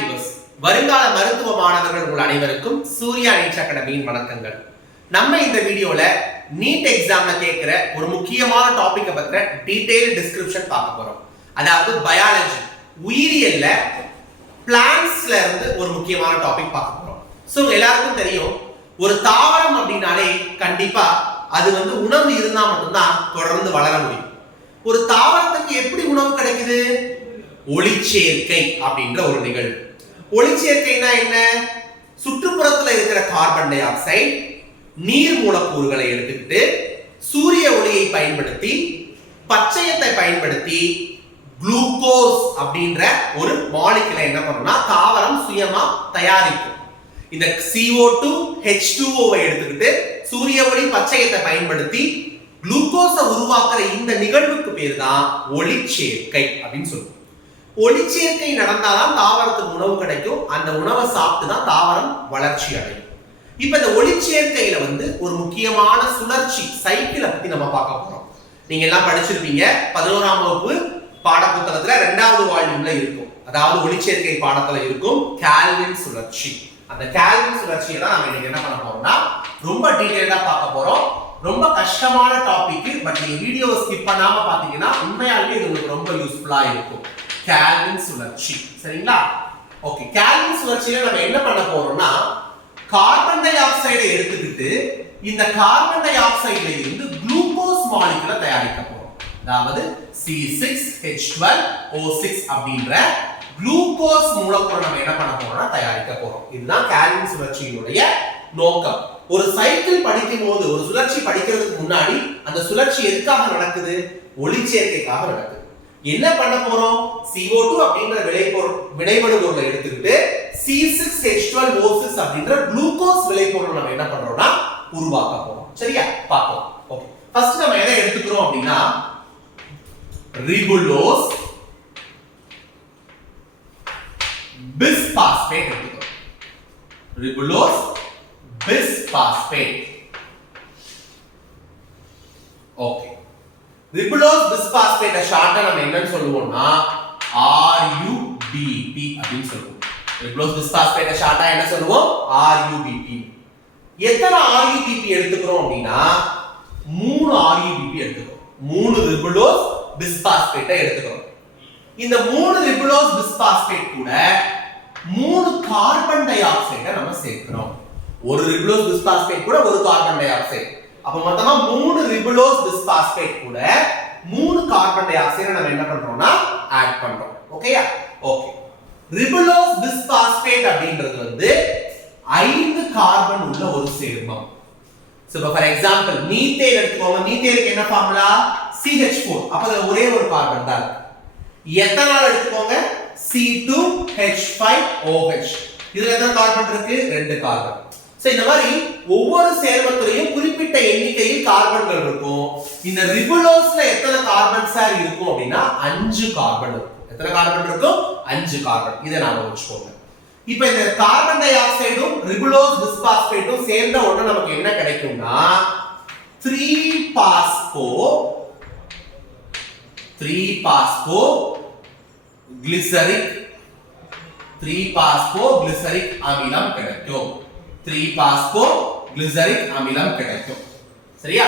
Viewers, வருங்கால மருத்துவ மாணவர்கள் உங்கள் அனைவருக்கும் சூர்யா நீட் அகாடமியின் வணக்கங்கள். நம்ம இந்த வீடியோல நீட் எக்ஸாம்ல கேட்கிற ஒரு முக்கியமான டாபிக் பத்தின டீடைல் டிஸ்கிரிப்ஷன் பார்க்க போறோம். அதாவது பயாலஜி, உயிரியல்ல பிளான்ட்ஸ்ல இருந்து ஒரு முக்கியமான டாபிக் பார்க்க போறோம். சோ எல்லாருக்கும் தெரியும், ஒரு தாவரம் அப்படின்னாலே கண்டிப்பா அது உணவு இருந்தா மட்டும்தான் தொடர்ந்து வளர முடியும். ஒரு தாவரத்துக்கு எப்படி உணவு கிடைக்குது? ஒளிச்சேர்க்கை அப்படின்ற ஒரு நிகழ்வு. ஒளிச்சேர்க்கைனா என்ன? சுற்றுப்புறத்துல இருக்கிற கார்பன் டை ஆக்சைடு நீர் மூலக்கூறுகளை எடுத்துக்கிட்டு சூரிய ஒளியை பயன்படுத்தி பச்சையத்தை பயன்படுத்தி குளுக்கோஸ் அப்படின்ற ஒரு மாலிகுலை என்ன பண்ணும்னா தாவரம் சுயமா தயாரிக்கும். இந்த CO2 H2O வை எடுத்துக்கிட்டு சூரிய ஒளி பச்சையத்தை பயன்படுத்தி குளுக்கோஸை உருவாக்குற இந்த நிகழ்வுக்கு பேர் தான் ஒளிச்சேர்க்கை அப்படின்னு சொல்லுவோம். ஒளிச்சேர்க்கை நடந்தாதான் தாவரத்துக்கு உணவு கிடைக்கும். அந்த உணவை சாப்பிட்டு தான் தாவரம் வளர்ச்சி அடையும். இப்ப இந்த ஒளிச்சேர்க்கையில ஒரு முக்கியமான சுழற்சி சைக்கிளை பத்தி நம்ம பார்க்க போறோம். நீங்க எல்லாம் படிச்சிருப்பீங்க, 11ஆம் வகுப்பு பாட புத்தகத்துல 2வது வால்யூம்ல இருக்கும். அதாவது ஒளிச்சேர்க்கை பாடத்துல இருக்கும் கால்வின் சுழற்சி. அந்த கால்வின் சுழற்சியை தான் நம்ம இன்னைக்கு என்ன பண்ண போறோம்னா ரொம்ப டீடைலா பார்க்க போறோம். ரொம்ப கஷ்டமான டாபிக், பட் நீங்க வீடியோவை ஸ்கிப் பண்ணாம பாத்தீங்கன்னா உண்மையாலுமே இது உங்களுக்கு ரொம்ப யூஸ்ஃபுல்லா இருக்கும். கால்வின் சுழற்சி, சரிங்களா? ஓகே, கால்வின் சுழற்சியில நம்ம என்ன பண்ண போறோம்னா கார்பன் டை ஆக்சைடை எடுத்துக்கிட்டு இந்த கார்பன் டை ஆக்சைடுல இருந்து குளுக்கோஸ் மாலிகுலை தயாரிக்க போறோம். அதாவது C6H12O6 அப்படின்ற குளுக்கோஸ் மூலக்கூறை நம்ம என்ன பண்ண போறோம்னா தயாரிக்க போறோம். இதுதான் கால்வின் சுழற்சியினுடைய நோக்கம். ஒரு சைக்கிள் படிக்கும் போது, ஒரு சுழற்சி படிக்கிறதுக்கு முன்னாடி அந்த சுழற்சி எதுக்காக நடக்குது? ஒளிச்சேர்க்கைக்காக நடக்குது. என்ன பண்ண போறோம்? CO2 அப்படின்ற விளைபொருளை எடுத்துக்கிட்டு C6H12O6 அப்படின்ற குளுக்கோஸ் விளைபொருள் நம்ம என்ன பண்றோம்னா உருவாக்க போறோம். சரியா? பார்ப்போம். ஓகே, ஃபர்ஸ்ட் நம்ம எதை எடுத்துக்கிறோம் அப்படின்னா ரிபுலோஸ் பிஸ்பாஸ்பேட் எடுத்துக்கிறோம். Ribulose bisphosphate. ஓகே, ரிபுலோஸ் பிஸ்பாஸ்பேட்டை ஷார்ட்டா நம்ம என்னன்னு சொல்லுவோம்னா RUBP அப்படின்னு சொல்லுவோம். ரிபுலோஸ் பிஸ்பாஸ்பேட்டை ஷார்ட்டா என்ன சொல்லுவோம்? RUBP. எத்தனை RUBP எடுத்துக்கிறோம் அப்படின்னா 3 RUBP எடுத்துக்கிறோம். 3 ரிபுலோஸ் பிஸ்பாஸ்பேட்டை எடுத்துக்கிறோம். இந்த 3 ரிபுலோஸ் பிஸ்பாஸ்பேட் கூட 3 கார்பன் டை ஆக்சைடை நம்ம சேர்க்கிறோம். ஒரு ரிபுலோஸ் பிஸ்பாஸ்பேட் கூட ஒரு கார்பன் டை ஆக்சைடு. அப்ப மொத்தமா 3 ரிபுலோஸ் பிஸ்பாஸ்பேட் கூட 3 கார்பன் டை ஆக்சைடை நம்ம என்ன பண்றோம்னா ஆட் பண்றோம். ஓகேயா? ஓகே, ரிபுலோஸ் பிஸ்பாஸ்பேட் அப்படிங்கிறது 5 கார்பன் உள்ள ஒரு சேர்மம். சோ ஃபார் எக்ஸாம்பிள் மீத்தேன் எடுத்துக்கோங்க. மீத்தேனுக்கு என்ன ஃபார்முலா? CH4. அப்ப அது ஒரே ஒரு கார்பன் தான். எத்தனால் எடுத்துக்கோங்க, C2H5OH. இதுல எத்தனை கார்பன் இருக்கு? 2 கார்பன். சோ இந்த மாதிரி ஒவ்வொரு சேர்மத்திலையும் குறிப்பிட்ட எண்ணிக்கையில் கார்பன்கள் இருக்கும். இந்த ரிபுலோஸ்ல எத்தனை கார்பன் சார் இருக்கும் அப்படின்னா 5 கார்பன் இருக்கும். எத்தனை கார்பன் இருக்கும்? 5 கார்பன். இதை நாம வச்சுக்கோங்க. இப்போ இந்த கார்பன் டை ஆக்சைடும் ரிபுலோஸ் பிஸ்பாஸ்பேட்டும் சேர்ந்த உடனே நமக்கு என்ன கிடைக்கும்னா 3-பாஸ்போ கிளிசரிக் அமிலம் கிடைக்கும். 3-பாஸ்போ கிளிசரிக் அமிலம் கிடைக்கும். சரியா?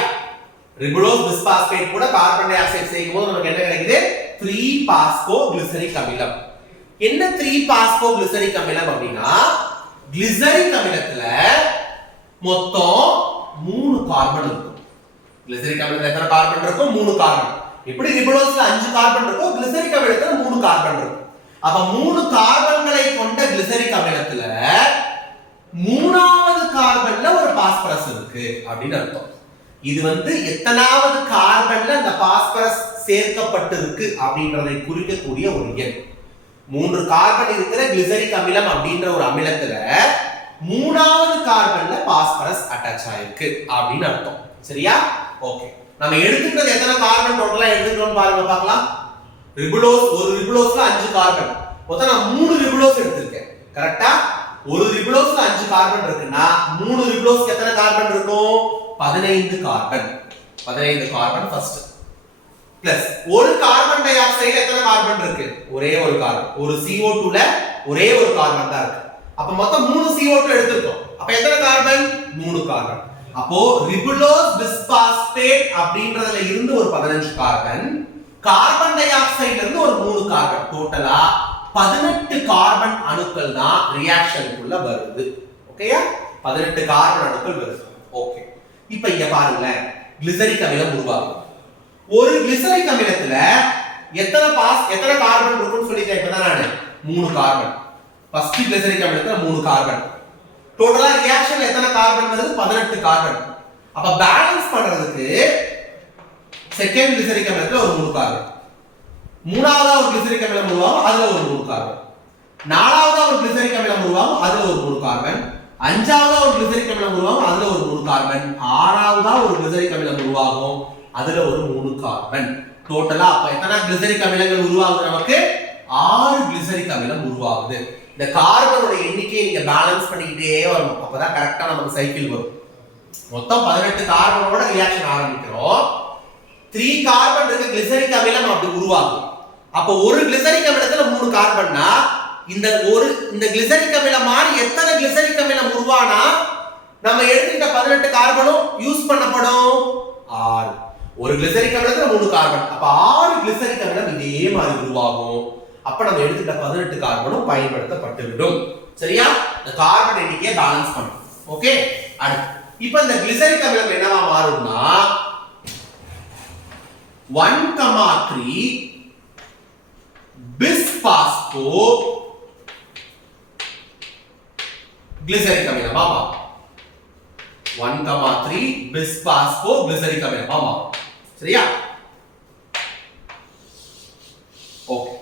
ரிபுலோஸ் பிஸ்பாஸ்பேட் கூட கார்பன் டை ஆக்சைடு சேர்க்கும்போது நமக்கு என்ன கிடைக்குது? 3-பாஸ்போ கிளிசரிக் அமிலம். என்ன 3-பாஸ்போ கிளிசரிக் அமிலம் அப்படின்னா கிளிசரிக் அமிலத்துல மொத்தம் 3 கார்பன் இருக்கும். கிளிசரிக் அமிலத்துல எத்தனை கார்பன் இருக்கும்? 3 கார்பன். எப்படி ரிபுலோஸ்ல 5 கார்பன் இருக்கும், கிளிசரிக் அமிலத்துல 3 கார்பன் இருக்கும். அப்ப 3 கார்பன்களை கொண்ட கிளிசரிக் அமிலத்துல 3வது கார்பன்ல ஒரு பாஸ்பரஸ் இருக்கு அப்படின்னு அர்த்தம். இது எத்தனாவது கார்பன்ல அந்த பாஸ்பரஸ் சேர்க்கப்பட்டிருக்கு அப்படின்றதை குறிக்கக்கூடிய ஒரு எண். 3 கார்பன் இருக்கிற கிளிசரிக் அமிலம் அப்படின்ற ஒரு அமிலத்துல 3வது கார்பன்ல பாஸ்பரஸ் அட்டாச் ஆயிருக்கு அப்படின்னு அர்த்தம். சரியா? ஓகே, நம்ம எடுத்துக்கிறது எத்தனை கார்பன் டோட்டலா எடுத்துக்கிறோம் பாருங்க, பார்க்கலாம். ரிபுலோஸ், ஒரு ரிபுலோஸ்ல 5 கார்பன். மொத்தம் நான் 3 ரிபுலோஸ் எடுத்திருக்கேன். கரெக்ட்டா? ஒரு ரிபுலோஸ்ல 5 கார்பன் இருக்குன்னா 3 ரிபுலோஸ்க்கு எத்தனை கார்பன் இருக்கும்? 15 கார்பன். 15 carbon first. பிளஸ் ஒரு கார்பன் டை ஆக்சைடு எத்தனை கார்பன் இருக்கு? ஒரே ஒரு கார்பன். ஒரு CO2ல ஒரே ஒரு கார்பன் தான் இருக்கு. அப்ப மொத்தம் 3 CO2 எடுத்துட்டோம். அப்ப எத்தனை கார்பன்? 3 கார்பன். அப்போ ரிபுலோஸ் பிஸ்பாஸ்பேட் அப்படின்றதுல இருந்து ஒரு 15 கார்பன், கார்பன் டை ஆக்சைடுல இருந்து ஒரு 3 கார்பன், டோட்டலா 18 கார்பன் அணுக்கள் தான் ரியாக்ஷனுக்குள்ள வருது. ஓகேயா? 18 கார்பன் அணுக்கள் வருது. ஓகே. இப்போ இங்க பாருங்க, கிளிசரிக் அமிலம் உருவாகும். ஒரு கிளிசரிக் அமிலத்துல எத்தனை கார்பன் இருக்குன்னு சொல்லிட்டேன் இப்பதான் நானு. 3 கார்பன். ஃபர்ஸ்ட் கிளிசரிக் அமிலத்துல 3 கார்பன். டோட்டலா ரியாக்ஷன்ல எத்தனை கார்பன் வருது? 18 கார்பன். அப்ப பேலன்ஸ் பண்றதுக்கு செகண்ட் கிளிசரிக் அமிலத்துல ஒரு 3 கார்பன், மூணாவதா ஒரு கிளிசரிக் அமிலம் உருவாகும், அதுல ஒரு 3 கார்பன், நாலாவதா ஒரு கிளிசரிக் அமிலம் உருவாகும், அதுல ஒரு 3 கார்பன், அஞ்சாவதா ஒரு கிளிசரிக் அமிலம் உருவாகும், அதுல ஒரு 3 கார்பன், ஆறாவதா ஒரு கிளிசரிக் அமிலம் உருவாகும், அதுல ஒரு 3 கார்பன். டோட்டலா அப்ப எத்தனை கிளிசரிக் அமிலங்கள் உருவாகுது? நமக்கு 6 கிளிசரிக் அமிலம் உருவாகுது. இந்த கார்பனோட எண்ணிக்கையை நீங்க பேலன்ஸ் பண்ணிக்கிட்டே வரணும். அப்பதான் கரெக்டா நமக்கு சைக்கிள் வரும். மொத்தம் 18 கார்பனோட ரியாக்ஷன் ஆரம்பிக்கிறோம். 3 கார்பன் இருக்க கிளிசரிக் அமிலம் அப்படி உருவாகும். அப்ப ஒரு கிளிசரிக் அமிலத்துல 3 கார்பன்னா இந்த கிளிசரிக் அமிலம் மாதிரி எத்தனை கிளிசரிக் அமிலம் உருவானா நம்ம எடுத்துக்கிட்ட 18 கார்பனும் யூஸ் பண்ணப்படும்? 6. ஒரு கிளிசரிக் அமிலத்துல 3 கார்பன், அப்ப 6 கிளிசரிக் அமிலம் இதே மாதிரி உருவாகும். அப்ப நம்ம எடுத்துக்கிட்ட 18 கார்பனும் பயன்படுத்தப்பட்டு விடும். சரியா? இந்த கார்பன் எண்ணிக்கையை பேலன்ஸ் பண்ணும். ஓகே. அடுத்து இப்போ இந்த கிளிசரிக் அமிலம் என்னவா மாறும்னா 1,3 பிஸ்பாஸ்போ கிளிசரிக் அமிலமா மாறும். 1,3 பிஸ்பாஸ்போ கிளிசரிக் அமிலமா மாறும். சரியா? ஓகே.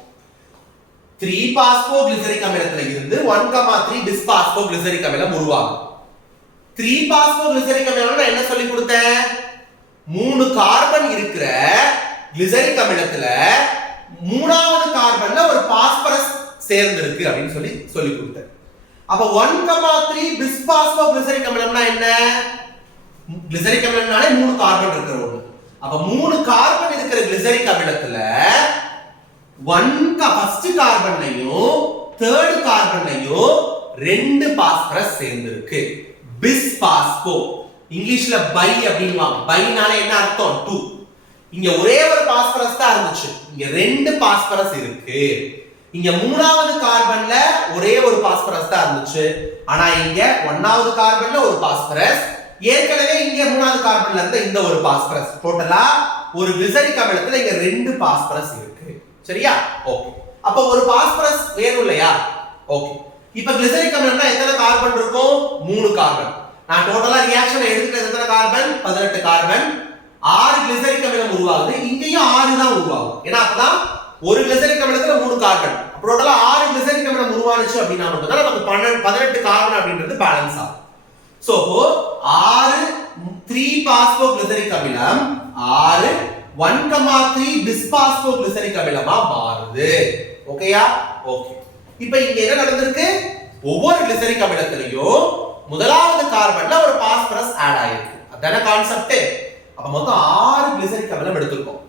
3 பாஸ்போ கிளிசரிக் அமிலத்துல இருந்து 1,3 பிஸ்பாஸ்போ கிளிசரிக் அமிலம் உருவாகும். 3 பாஸ்போ கிளிசரிக் அமிலம்னா என்ன சொல்லி கொடுத்தேன்? 3 கார்பன் இருக்கிற கிளிசரிக் அமிலத்துல மூணாவது கார்பன்ல ஒரு பாஸ்பரஸ் சேர்ந்திருக்கு அப்படின்னு சொல்லி கொடுத்தேன். அப்ப 1,3 பிஸ்பாஸ்போ கிளிசரிக் அமிலம்னா என்ன? கிளிசரிக் அமிலம்னாலே 3 கார்பன் இருக்கிற ஒண்ணு. அப்ப 3 கார்பன் இருக்கிற கிளிசரிக் அமிலத்துல ஃபர்ஸ்ட் கார்பன்லயும் தேர்ட் கார்பன்லயும் 2 பாஸ்பரஸ் சேர்ந்திருக்கு. பிஸ்பாஸ்போ இங்கிலீஷ்ல பை அப்படின்வாங்க. பைனால என்ன அர்த்தம்? 2. இங்க ஒரே ஒரு பாஸ்பரஸ் தான் இருந்துச்சு, இங்க 2 பாஸ்பரஸ் இருக்கு. இங்க மூணாவது கார்பன்ல ஒரே ஒரு பாஸ்பரஸ் தான் இருந்துச்சு, ஆனா இங்க 1வது கார்பன்ல ஒரு பாஸ்பரஸ், ஏற்கனவே இங்க 3வது கார்பன்ல இருந்த இந்த ஒரு பாஸ்பரஸ், டோட்டலா ஒரு கிளிசரிக் அமிலத்துல இங்க 2 பாஸ்பரஸ் இருக்கு. சரியா? ஓகே. அப்ப ஒரு பாஸ்பரஸ் வேணும் இல்லையா? ஓகே. இப்ப கிளிசரிக் அமிலம்னா எத்தனை கார்பன் இருக்கும்? 3 கார்பன். நான் டோட்டலா ரியாக்ஷன் எடுத்துக்கிட்ட எத்தனை கார்பன்? 18 கார்பன். 6 கிளிசரிக் அமிலம் உருவாகுது. இங்கேயும் 6 தான் உருவாகும். ஏன்னா அப்பதான் ஒரு கிளிசரிக் அமிலத்துல 3 கார்பன், டோட்டலா 6 கிளிசரிக் அமிலம் உருவானுச்சு அப்படின்னா மட்டும் தான் நமக்கு 18 கார்பன் அப்படின்றது பேலன்ஸ் ஆகும். சோ 6 3 பாஸ்போ கிளிசரிக் அமிலம் 6 1,3 பிஸ்பாஸ்போ கிளிசரிக் அமிலமா மாறுது. ஓகேயா? ஓகே. இப்போ இங்க என்ன நடந்திருக்கு? ஒவ்வொரு கிளிசரிக் அமிலத்திலயும் முதலாவது கார்பன்ல ஒரு பாஸ்பரஸ் ஆட் ஆயிருக்கு. அதான கான்செப்ட். அப்ப மொத்தம் 6 கிளிசரிக் அமிலம் எடுத்துக்கோம்.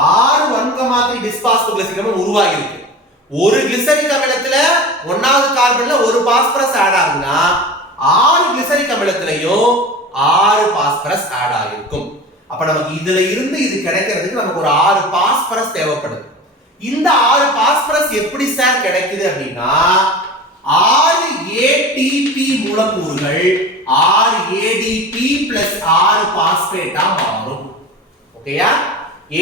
6 1,3 பிஸ்பாஸ்போ கிளிசரிக் அமிலம் உருவாகி இருக்கு. ஒரு கிளிசரிக் அமிலத்துல 1வது கார்பன்ல ஒரு பாஸ்பரஸ் ஆட் ஆகுதுன்னா 6 கிளிசரிக் அமிலத்திலயும் 6 பாஸ்பரஸ் ஆட் ஆகிருக்கும். அப்ப நமக்கு இதுல இருந்து இது கிடைக்கிறதுக்கு நமக்கு ஒரு 6 பாஸ்பரஸ் தேவைப்படுது. இந்த 6 பாஸ்பரஸ் எப்படி சார் கிடைக்குது அப்படின்னா 6 ATP மூலக்கூறுகள் 6 ADP பிளஸ் 6 பாஸ்பேட்டா மாறும். ஓகேயா?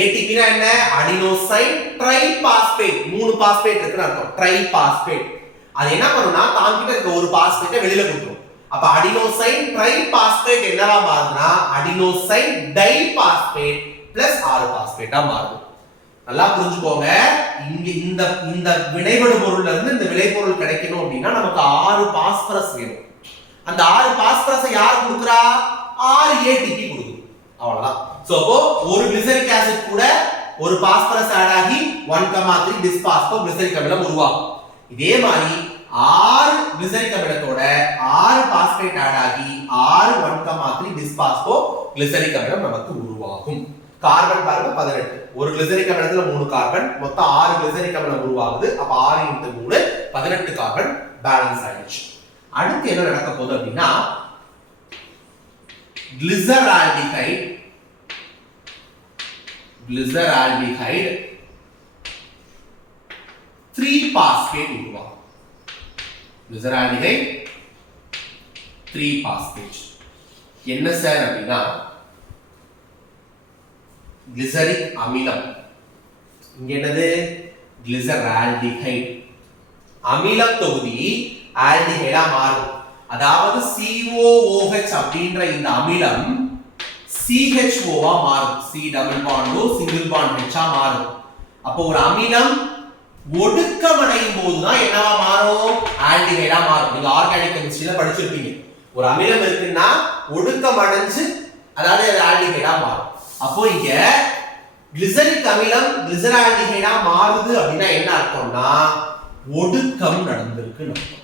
ATP னா என்ன? Adenosine triphosphate. 3 பாஸ்பேட் இருக்குன்னு அர்த்தம். ட்ரைபாஸ்பேட் அது என்ன பண்ணும்னா தாங்கிட்ட இருக்க ஒரு பாஸ்பேட்டை வெளியில கொடுத்துரும். அப்ப அடினோசைன் ட்ரைபாஸ்பேட் என்னவா மாறுதுன்னா அடினோசைன் டைபாஸ்பேட் பிளஸ் 6 பாஸ்பேட்டா மாறுது. நல்லா புரிஞ்சுக்கோங்க. இங்க இந்த வினைபடு பொருள்ல இருந்து இந்த விளைபொருள் கிடைக்கணும் அப்படின்னா நமக்கு 6 பாஸ்பரஸ் வேணும். அந்த 6 பாஸ்பரஸை யார் கொடுக்குறா? 6 ATP கொடுக்குது. அவ்வளவுதான். சோ அப்போ ஒரு கிளிசரிக் ஆசிட் கூட ஒரு பாஸ்பரஸ் ஆட் ஆகி 1,3 பிஸ்பாஸ்போ கிளிசரிக் அமிலம் உருவாகும். இதே மாதிரி 6 கிளிசரிக் அமிலத்தோட 6 பாஸ்பேட் ஆட் ஆகி 6 1,3 பிஸ்பாஸ்போ கிளிசரிக் அமிலம் நமக்கு உருவாகும். கார்பன் பாருங்க 18. ஒரு கிளிசரிக் அமிலத்துல 3 கார்பன், மொத்தம் 6 கிளிசரிக் அமிலம் உருவாகுது. அப்ப 6 × 3 18 கார்பன் பேலன்ஸ் ஆயிடுச்சு. அடுத்து என்ன நடக்க போகுது அப்படின்னா கிளிசரால்டிஹைட் 3-பாஸ்பேட் உருவாகும். கிளிசரால்டிஹைட் 3-பாஸ்பேட் என்ன சார் அப்படின்னா கிளிசரிக் அமிலம். இங்க என்னது கிளிசரால்டிஹைட். அமிலம் தொகுதி ஆல்டிஹைடா மாறும். அதாவது COOH அப்படின்ற இந்த அமிலம் CHO வா மாறும். C double bond O single bond H ஆ மாறும். அப்போ ஒரு அமிலம் ஒடுக்கமடையும் போதுதான் என்னவா மாறும்? ஆல்டிஹைடா மாறும். நீங்க ஆர்கானிக் கெமிஸ்ட்ரியில படிச்சிருப்பீங்க. ஒரு அமிலம் இருக்குன்னா ஒடுக்கம் அடைஞ்சு அதாவது ஆல்டிஹைடா மாறும். அப்போ இங்க கிளிசரிக் அமிலம் கிளிசரால்டிஹைடா மாறுது அப்படின்னா என்ன அர்த்தம்னா ஒடுக்கம் நடந்திருக்கு அர்த்தம்.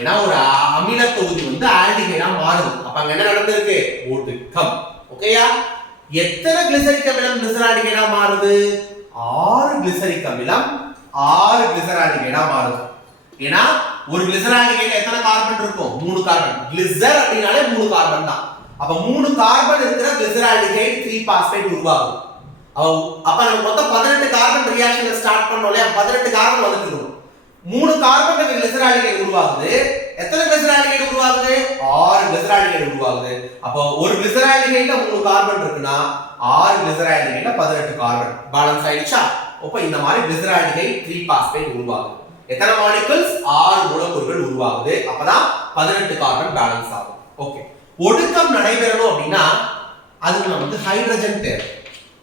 ஏன்னா ஒரு அமில தொகுதி வந்து ஆல்டிஹைடா மாறுது. அப்ப அங்க என்ன நடந்திருக்கு? ஒடுக்கம். ஓகேயா? எத்தனை கிளிசரிக் அமிலம் கிளிசரால்டிஹைடா மாறுது? 6 கிளிசரிக் அமிலம் 6 கிளிசரால்டிஹைடா மாறுது. ஏன்னா ஒரு கிளிசரால்டிஹைட்ல எத்தனை கார்பன் இருக்கும்? 3 கார்பன். கிளிசர் அப்படினாலே 3 கார்பன் தான். அப்ப 3 கார்பன் இருக்கிற கிளிசரால்டிஹைட் 3-பாஸ்பேட் உருவாகும். அப்ப நம்ம மொத்தம் 18 கார்பன் ரியாக்ஷனை ஸ்டார்ட் பண்ணோம் இல்லையா? 18 கார்பன் வந்துட்டு 3 கார்பன் இருக்க கிளிசரால்டிஹைட் உருவாகுது. எத்தனை கிளிசரால்டிஹைட் உருவாகுது? 6 கிளிசரால்டிஹைட் உருவாகுது. அப்ப ஒரு கிளிசரால்டிஹைட்ல 3 கார்பன் இருக்குன்னா 6 கிளிசரால்டிஹைட்ல 18 கார்பன் பேலன்ஸ் ஆயிடுச்சா? அப்ப இந்த மாதிரி கிளிசரால்டிஹைட் 3-பாஸ்பேட் உருவாகுது. எத்தனை மாலிகுல்ஸ்? 6 மூலக்கூறுகள் உருவாகுது. அப்பதான் 18 கார்பன் பேலன்ஸ் ஆகும். ஓகே. ஒடுக்கம் நடைபெறணும் அப்படின்னா அதுக்கு நமக்கு ஹைட்ரஜன் தேவை.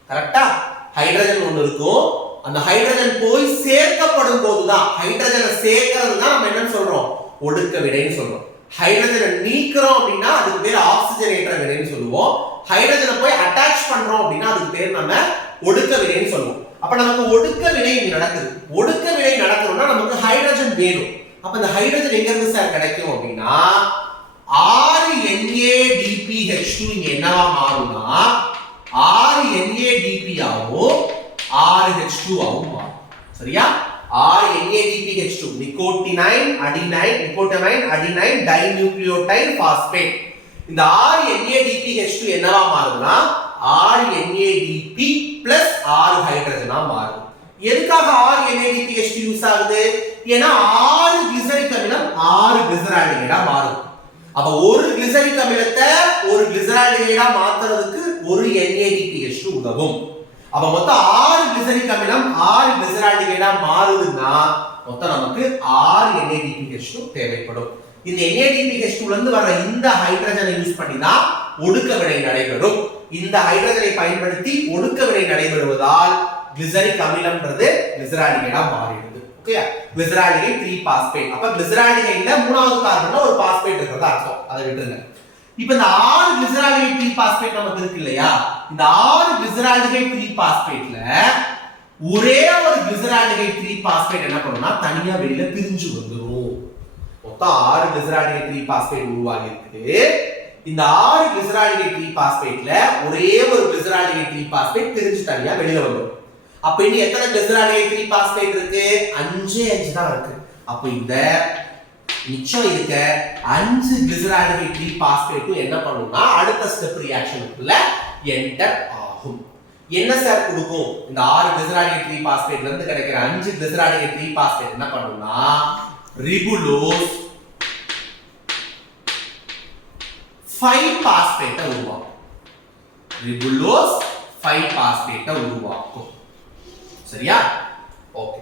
கரெக்ட்டா? ஹைட்ரஜன் ஒன்று இருக்கும். அந்த ஹைட்ரஜன் போய் சேர்க்கப்படும் போதுதான் ஹைட்ரஜனை சேர்க்கிறது தான் நம்ம என்னன்னு சொல்றோம்? ஒடுக்க வினைன்னு சொல்றோம். ஹைட்ரஜனை நீக்கிறோம் அப்படின்னா அதுக்கு பேர் ஆக்சிஜனேற்ற வினைன்னு சொல்லுவோம். ஹைட்ரஜனை போய் அட்டாச் பண்றோம் அப்படின்னா அதுக்கு பேர் நம்ம ஒடுக்க வினைன்னு சொல்லுவோம். அப்ப நமக்கு ஒடுக்க வினை இங்க நடக்குது. ஒடுக்க வினை நடக்கணும்னா நமக்கு ஹைட்ரஜன் வேணும். அப்ப இந்த ஹைட்ரஜன் எங்க இருந்து சார் கிடைக்கும் அப்படின்னா 6 NADPH2 இங்க என்னவா மாறும்னா 6 NADP ஆகும் 6 H2 ஆகும் மாறும். சரியா? 6 NADPH2 நிக்கோட்டினைன் அடினைன் டைநியூக்ளியோடைடு பாஸ்பேட். இந்த 6 NADPH2 என்னவா மாறுதுன்னா 6 NADP plus 6 ஹைட்ரஜனா மாறும். எதுக்காக 6 NADPH2 யூஸ் ஆகுது? ஏன்னா 6 கிளிசரிக் அமிலம் 6 கிளிசரால்டிஹைடா மாறும். அப்ப ஒரு கிளிசரிக் அமிலத்தை ஒரு கிளிசரால்டிஹைடா மாத்துறதுக்கு ஒரு NADPH2 உதவும். அப்ப மொத்தம் 6 கிளிசரிக் அமிலம் 6 கிளிசரால்டிஹைடா மாறுதுன்னா மொத்தம் நமக்கு 6 NADPH2 தேவைப்படும். இந்த NADPH2 ல இருந்து வர இந்த ஹைட்ரஜனை யூஸ் பண்ணி தான் ஒடுக்க வினை நடைபெறும். இந்த ஹைட்ரஜனை பயன்படுத்தி ஒடுக்க வினை நடைபெறுவதால் கிளிசரிக் அமிலம்ன்றது கிளிசரால்டிஹைடா மாறிடுது. ஓகே? கிளிசரால்டிஹைட் 3-பாஸ்பேட். அப்ப கிளிசரால்டிஹைட்ல மூணாவது கார்பன்ல ஒரு பாஸ்பேட் இருக்கிறது அர்த்தம். அதை விட்டுருங்க. இப்போ இந்த 6 கிளிசரால்டிஹைட் 3-பாஸ்பேட் நமக்கு இருக்கு இல்லையா? இந்த 6 கிளிசரால்டிஹைட் 3-பாஸ்பேட்ல ஒரே ஒரு கிளிசரால்டிஹைட் 3-பாஸ்பேட் என்ன பண்ணும்னா தனியா வெளியில பிரிஞ்சு வந்துரும். மொத்தம் 6 கிளிசரால்டிஹைட் 3-பாஸ்பேட் உருவாகி இருக்குது. இந்த 6 கிளிசரால்டிஹைட் 3-பாஸ்பேட்ல ஒரே ஒரு கிளிசரால்டிஹைட் 3-பாஸ்பேட் பிரிஞ்சு தனியா வெளியில வந்துரும். அப்ப இன்னும் எத்தனை கிளிசரால்டிஹைட் 3-பாஸ்பேட் இருக்கு? 5 தான் இருக்கு. அப்ப இந்த மிச்சம் இருக்க 5 கிளிசரால்டிஹைட் 3-பாஸ்பேட்டும் என்ன பண்ணும்னா அடுத்த ஸ்டெப் ரியாக்ஷனுக்குள்ள என்டர் ஆகும். என்ன சார் கொடுக்கும்? இந்த 6 கிளிசரால்டிஹைட் 3-பாஸ்பேட்ல இருந்து கிடைக்கிற 5 கிளிசரால்டிஹைட் 3-பாஸ்பேட் என்ன பண்ணும்னா ரிபுலோஸ் 5-பாஸ்பேட்டை உருவாக்கும். ரிபுலோஸ் 5-பாஸ்பேட்டை உருவாக்கும். சரியா? ஓகே.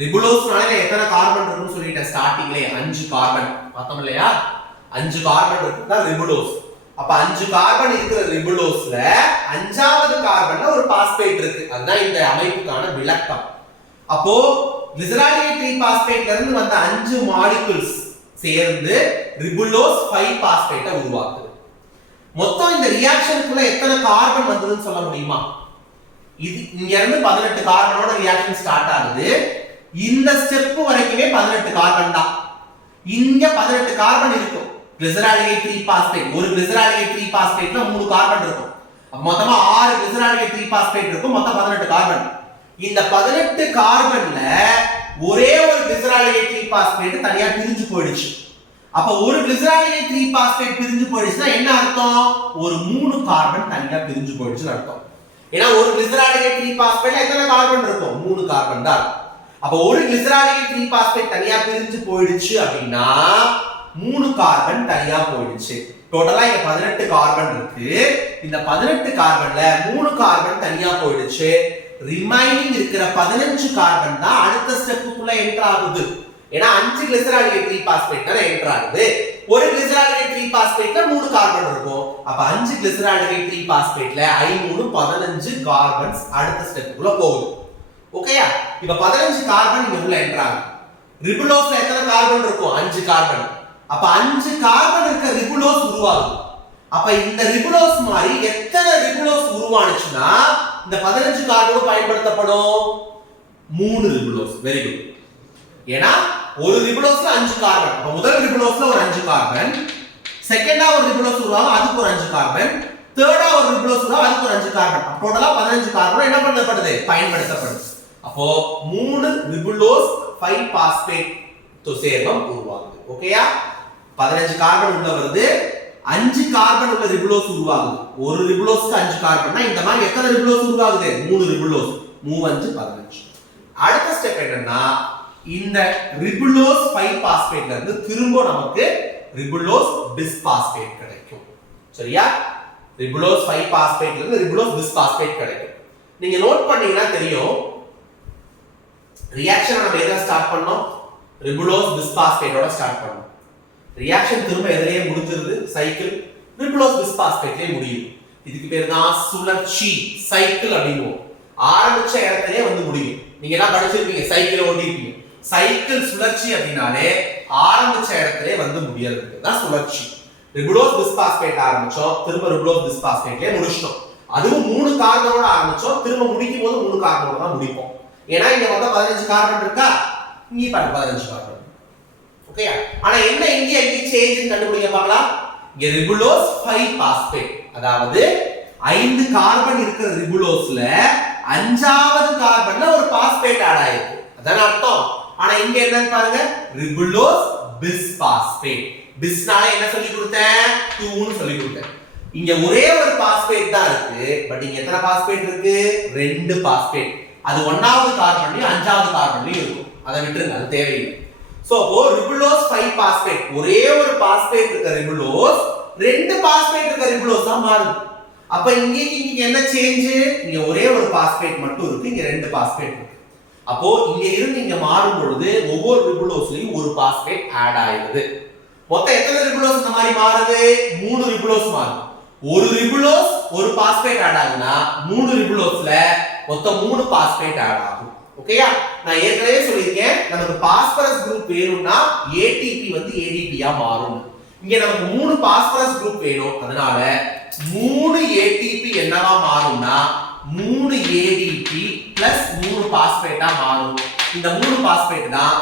ரிபுலோஸ்னால எத்தனை கார்பன் இருக்குன்னு சொல்லிட்டேன் ஸ்டார்டிங்ல 5 கார்பன் பார்த்தோம் இல்லையா? 5 கார்பன் இருக்குன்னா ரிபுலோஸ். அப்ப 5 கார்பன் இருக்கிற ரிபுலோஸ்ல 5வது கார்பன்ல ஒரு பாஸ்பேட் இருக்கு. அதுதான் இந்த அமைப்புக்கான விளக்கம். அப்போ கிளிசரால்டிஹைட் 3-பாஸ்பேட்ல இருந்து வந்த 5 மாலிகுல்ஸ் சேர்ந்து ரிபுலோஸ் 5-பாஸ்பேட்டை உருவாக்குது. மொத்தம் இந்த ரியாக்ஷனுக்குள்ள எத்தனை கார்பன் வந்ததுன்னு சொல்ல முடியுமா? இது இங்க இருந்து 18 கார்பனோட ரியாக்ஷன் ஸ்டார்ட் ஆகுது. இந்த ஸ்டெப் வரைக்குமே 18 கார்பன் தான். இங்க 18 கார்பன் இருக்கும். கிளிசரால்டிஹைட் 3-பாஸ்பேட் ஒரு கிளிசரால்டிஹைட் 3-பாஸ்பேட்ல 3 கார்பன் இருக்கும். அப்ப மொத்தமா 6 கிளிசரால்டிஹைட் 3-பாஸ்பேட் இருக்கும். மொத்தம் 18 கார்பன். இந்த 18 கார்பன்ல ஒரே ஒரு கிளிசரால்டிஹைட் 3 பாஸ்பேட் தனியா பிரிஞ்சு போயிடுச்சு. அப்ப ஒரு கிளிசரால்டிஹைட் 3 பாஸ்பேட் பிரிஞ்சு போயிடுச்சுன்னா என்ன அர்த்தம்? ஒரு 3 கார்பன் தனியா பிரிஞ்சு போயிடுச்சுன்னு அர்த்தம். ஏன்னா ஒரு கிளிசரால்டிஹைட் 3 பாஸ்பேட்ல எத்தனை கார்பன் இருக்கும்? 3 கார்பன் தான். அப்ப ஒரு கிளிசரால்டிஹைட் 3 பாஸ்பேட் தனியா பிரிஞ்சு போயிடுச்சு அப்படின்னா 3 கார்பன் தனியா போயிடுச்சு. டோட்டலா இங்க 18 கார்பன் இருக்கு. இந்த 18 கார்பன்ல 3 கார்பன் தனியா போயிடுச்சு. ரிமைனிங் இருக்கிற 15 கார்பன் தான் அடுத்த ஸ்டெப்புக்குள்ள என்டர் ஆகுது. ஏன்னா 5 கிளிசரால்டிஹைட் 3 பாஸ்பேட் தான் என்டர் ஆகுது. ஒரு கிளிசரால்டிஹைட் 3 பாஸ்பேட்ல 3 கார்பன் இருக்கும். அப்ப 5 கிளிசரால்டிஹைட் 3 பாஸ்பேட்ல 3 15 கார்பன்ஸ் அடுத்த ஸ்டெப்புக்குள்ள போகுது. ஓகேயா? இப்ப 15 கார்பன் இங்க உள்ள என்டர் ஆகுது. ரிபுலோஸ்ல எத்தனை கார்பன் இருக்கும்? 5 கார்பன். அப்ப 5 கார்பன் இருக்க ரிபுலோஸ் உருவாகுது. அப்ப இந்த ரிபுலோஸ் மாதிரி எத்தனை ரிபுலோஸ் உருவானுச்சுன்னா இந்த 15 கார்பன் பயன்படுத்தப்படும்? 3 ரிபுலோஸ். Very good. ஏன்னா ஒரு ரிபுலோஸ்ல 5 கார்பன். அப்ப முதல் ரிபுலோஸ்ல ஒரு 5 கார்பன், செகண்டா ஒரு ரிபுலோஸ் உருவாகும், அதுக்கு ஒரு 5 கார்பன், தேர்டா ஒரு ரிபுலோஸ் உருவாகும், அதுக்கு ஒரு 5 கார்பன். டோட்டலா 15 கார்பன் என்ன பண்ணப்படுது? பயன்படுத்தப்படுது. அப்போ 3 ரிபுலோஸ் 5 பாஸ்பேட் சேர்மம் உருவாகுது. ஓகேயா? 15 கார்பன் உள்ள வருது, 5 கார்பன் உள்ள ரிபுலோஸ் உருவாகுது. ஒரு ரிபுலோஸ்க்கு 5 கார்பன்னா இந்த மாதிரி எத்தனை ரிபுலோஸ் உருவாகுது? 3 ரிபுலோஸ். 3 5 15. அடுத்த ஸ்டெப் என்னன்னா இந்த ரிபுலோஸ் 5 பாஸ்பேட்ல இருந்து திரும்ப நமக்கு ரிபுலோஸ் பிஸ்பாஸ்பேட் கிடைக்கும். சரியா? ரிபுலோஸ் 5 பாஸ்பேட்ல இருந்து ரிபுலோஸ் பிஸ்பாஸ்பேட் கிடைக்கும். நீங்க நோட் பண்ணீங்கன்னா தெரியும், ரியாக்ஷன் நம்ம எதை ஸ்டார்ட் பண்ணோம்? ரிபுலோஸ் பிஸ்பாஸ்பேட்டோட ஸ்டார்ட் பண்ணோம். ரியாக்ஷன் திரும்ப எதிலேயே முடிஞ்சிருது, சைக்கிள் ரிபுலோஸ் பிஸ்பாஸ்பேட்லயே முடியும். இதுக்கு பேர் தான் சுழற்சி, சைக்கிள் அப்படிங்குவோம். ஆரம்பிச்ச இடத்திலே வந்து முடியும். நீங்க எல்லாம் படிச்சிருப்பீங்க, சைக்கிள் ஓட்டிருப்பீங்க. சைக்கிள் சுழற்சி அப்படினாலே ஆரம்பிச்ச இடத்திலே வந்து முடியறதுக்கு தான் சுழற்சி. ரிபுலோஸ் பிஸ்பாஸ்பேட் ஆரம்பிச்சோம், திரும்ப ரிபுலோஸ் பிஸ்பாஸ்பேட்லயே முடிச்சிட்டோம். அதுவும் 3 கார்பனோட ஆரம்பிச்சோம், திரும்ப முடிக்கும் போது 3 கார்பனோட தான் முடிப்போம். ஏன்னா இங்க மொத்தம் 15 கார்பன் இருக்கா, இங்க பாருங்க 15 கார்பன். ஓகேயா? ஆனா என்ன இங்க சேஞ்ச் கண்டுபிடிக்க பார்க்கலாம். இங்க ரிபுலோஸ் 5 பாஸ்பேட், அதாவது 5 கார்பன் இருக்கிற ரிபுலோஸ்ல 5வது கார்பன்ல ஒரு பாஸ்பேட் ஆட் ஆயிருக்கு. அதான் அர்த்தம். ஆனா இங்க என்னன்னு பாருங்க, ரிபுலோஸ் பிஸ்பாஸ்பேட். பிஸ்னால என்ன சொல்லி கொடுத்தேன்? 2 னு சொல்லி கொடுத்தேன். இங்க ஒரே ஒரு பாஸ்பேட் தான் இருக்கு, பட் இங்க எத்தனை பாஸ்பேட் இருக்கு? 2 பாஸ்பேட். அது 1வது கார்பன்லயும் 5வது கார்பன்லயும் இருக்கும். அதை விட்டுருங்க, அது தேவையில்லை. சோ அப்போ ரிபுலோஸ் 5 பாஸ்பேட், ஒரே ஒரு பாஸ்பேட் இருக்க ரிபுலோஸ் 2 பாஸ்பேட் இருக்க ரிபுலோஸா மாறுது. அப்ப இங்க என்ன சேஞ்ச்? இங்க ஒரே ஒரு பாஸ்பேட் மட்டும் இருக்கு, இங்க 2 பாஸ்பேட் இருக்கு. அப்போ இங்க இருந்து இங்க மாறும் பொழுது ஒவ்வொரு ரிபுலோஸ்லயும் ஒரு பாஸ்பேட் ஆட் ஆயிடுது. மொத்தம் எத்தனை ரிபுலோஸ் இந்த மாதிரி மாறுது? 3 ரிபுலோஸ் மாறுது. ஒரு ரிபுலோஸ் ஒரு பாஸ்பேட் ஆட் ஆகுதுன்னா 3 ரிபுலோஸ்ல மொத்தம் 3 பாஸ்பேட் ஆட் ஆகும். ஓகேயா? நான் ஏற்கனவே சொல்லியிருக்கேன், நமக்கு பாஸ்பரஸ் குரூப் வேணும்னா ATP வந்து ADP ஆ மாறும். இங்க நமக்கு 3 பாஸ்பரஸ் குரூப் வேணும், அதனால 3 ATP என்னவா மாறும்னா 3 ADP பிளஸ் 3 பாஸ்பேட்டா மாறும். இந்த 3 பாஸ்பேட் தான்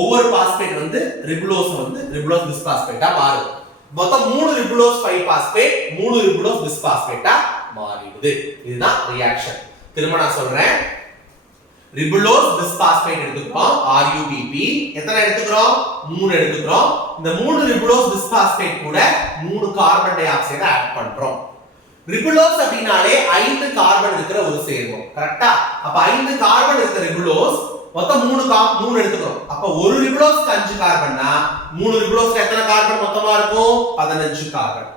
ஒவ்வொரு பாஸ்பேட் வந்து ரிபுலோஸ் பிஸ்பாஸ்பேட்டா மாறும். மொத்தம் 3 ரிபுலோஸ் 5 பாஸ்பேட் 3 ரிபுலோஸ் பிஸ்பாஸ்பேட்டா மாறிடுது. இதுதான் ரியாக்ஷன். திரும்ப நான் சொல்றேன், ரிபுலோஸ் பிஸ்பாஸ்பேட் எடுத்துக்கிறோம், RUBP. எத்தனை எடுத்துக்கிறோம்? 3 எடுத்துக்கிறோம். இந்த 3 ரிபுலோஸ் பிஸ்பாஸ்பேட் கூட 3 கார்பன் டை ஆக்சைடை ஆட் பண்றோம். ரிபுலோஸ் அப்படினாலே 5 கார்பன் இருக்கிற ஒரு சேர்மம். கரெக்ட்டா? அப்ப 5 கார்பன் இருக்கிற ரிபுலோஸ் மொத்தம் 3 எடுத்துக்கிறோம். அப்ப ஒரு ரிபுலோஸ்க்கு 5 கார்பன்னா 3 ரிபுலோஸ்க்கு எத்தனை கார்பன் மொத்தமா இருக்கும்? 15 கார்பன்.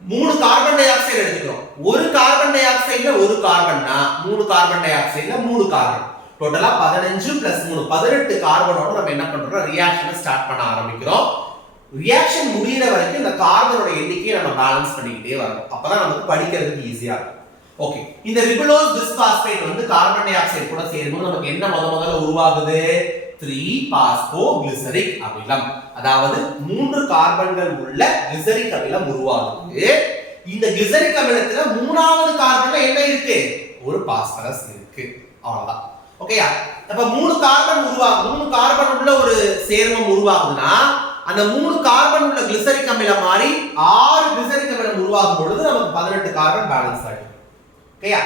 3 கார்பன் டை ஆக்சைடு எடுத்துக்கிறோம். ஒரு கார்பன் டை ஆக்சைடுல ஒரு கார்பன்னா 3 கார்பன் டை ஆக்சைடுல 3 கார்பன். டோட்டலா 15 பிளஸ் 3 18 கார்பனோட நம்ம என்ன பண்றோம்? ரியாக்ஷனை ஸ்டார்ட் பண்ண ஆரம்பிக்கிறோம். ரியாக்ஷன் முடியற வரைக்கும் இந்த கார்பனோட எண்ணிக்கையை நம்ம பேலன்ஸ் பண்ணிக்கிட்டே வரணும். அப்பதான் நமக்கு படிக்கிறதுக்கு ஈஸியா இருக்கும். ஓகே, இந்த ரிபுலோஸ் பிஸ்பாஸ்பேட் வந்து கார்பன் டை ஆக்சைடு கூட சேரும்போது நமக்கு என்ன முதல்ல உருவாகுது? 3-பாஸ்போகிளிசரிக் அமிலம். அதாவது 3 கார்பன்கள் உள்ள கிளிசரிக் அமிலம் உருவாகுது. இந்த கிளிசரிக் அமிலத்துல 3வது கார்பன்ல என்ன இருக்கு? ஒரு பாஸ்பரஸ் இருக்கு. அவ்வளவுதான். ஓகேயா? அப்ப 3 கார்பன் உருவாகும். 3 கார்பன் உள்ள ஒரு சேர்மம் உருவாகுதுன்னா அந்த 3 கார்பன் உள்ள கிளிசரிக் அமிலம் மாறி 6 கிளிசரிக் அமிலம் உருவாகும் பொழுது நமக்கு 18 கார்பன் பேலன்ஸ் ஆகும். ஓகேயா?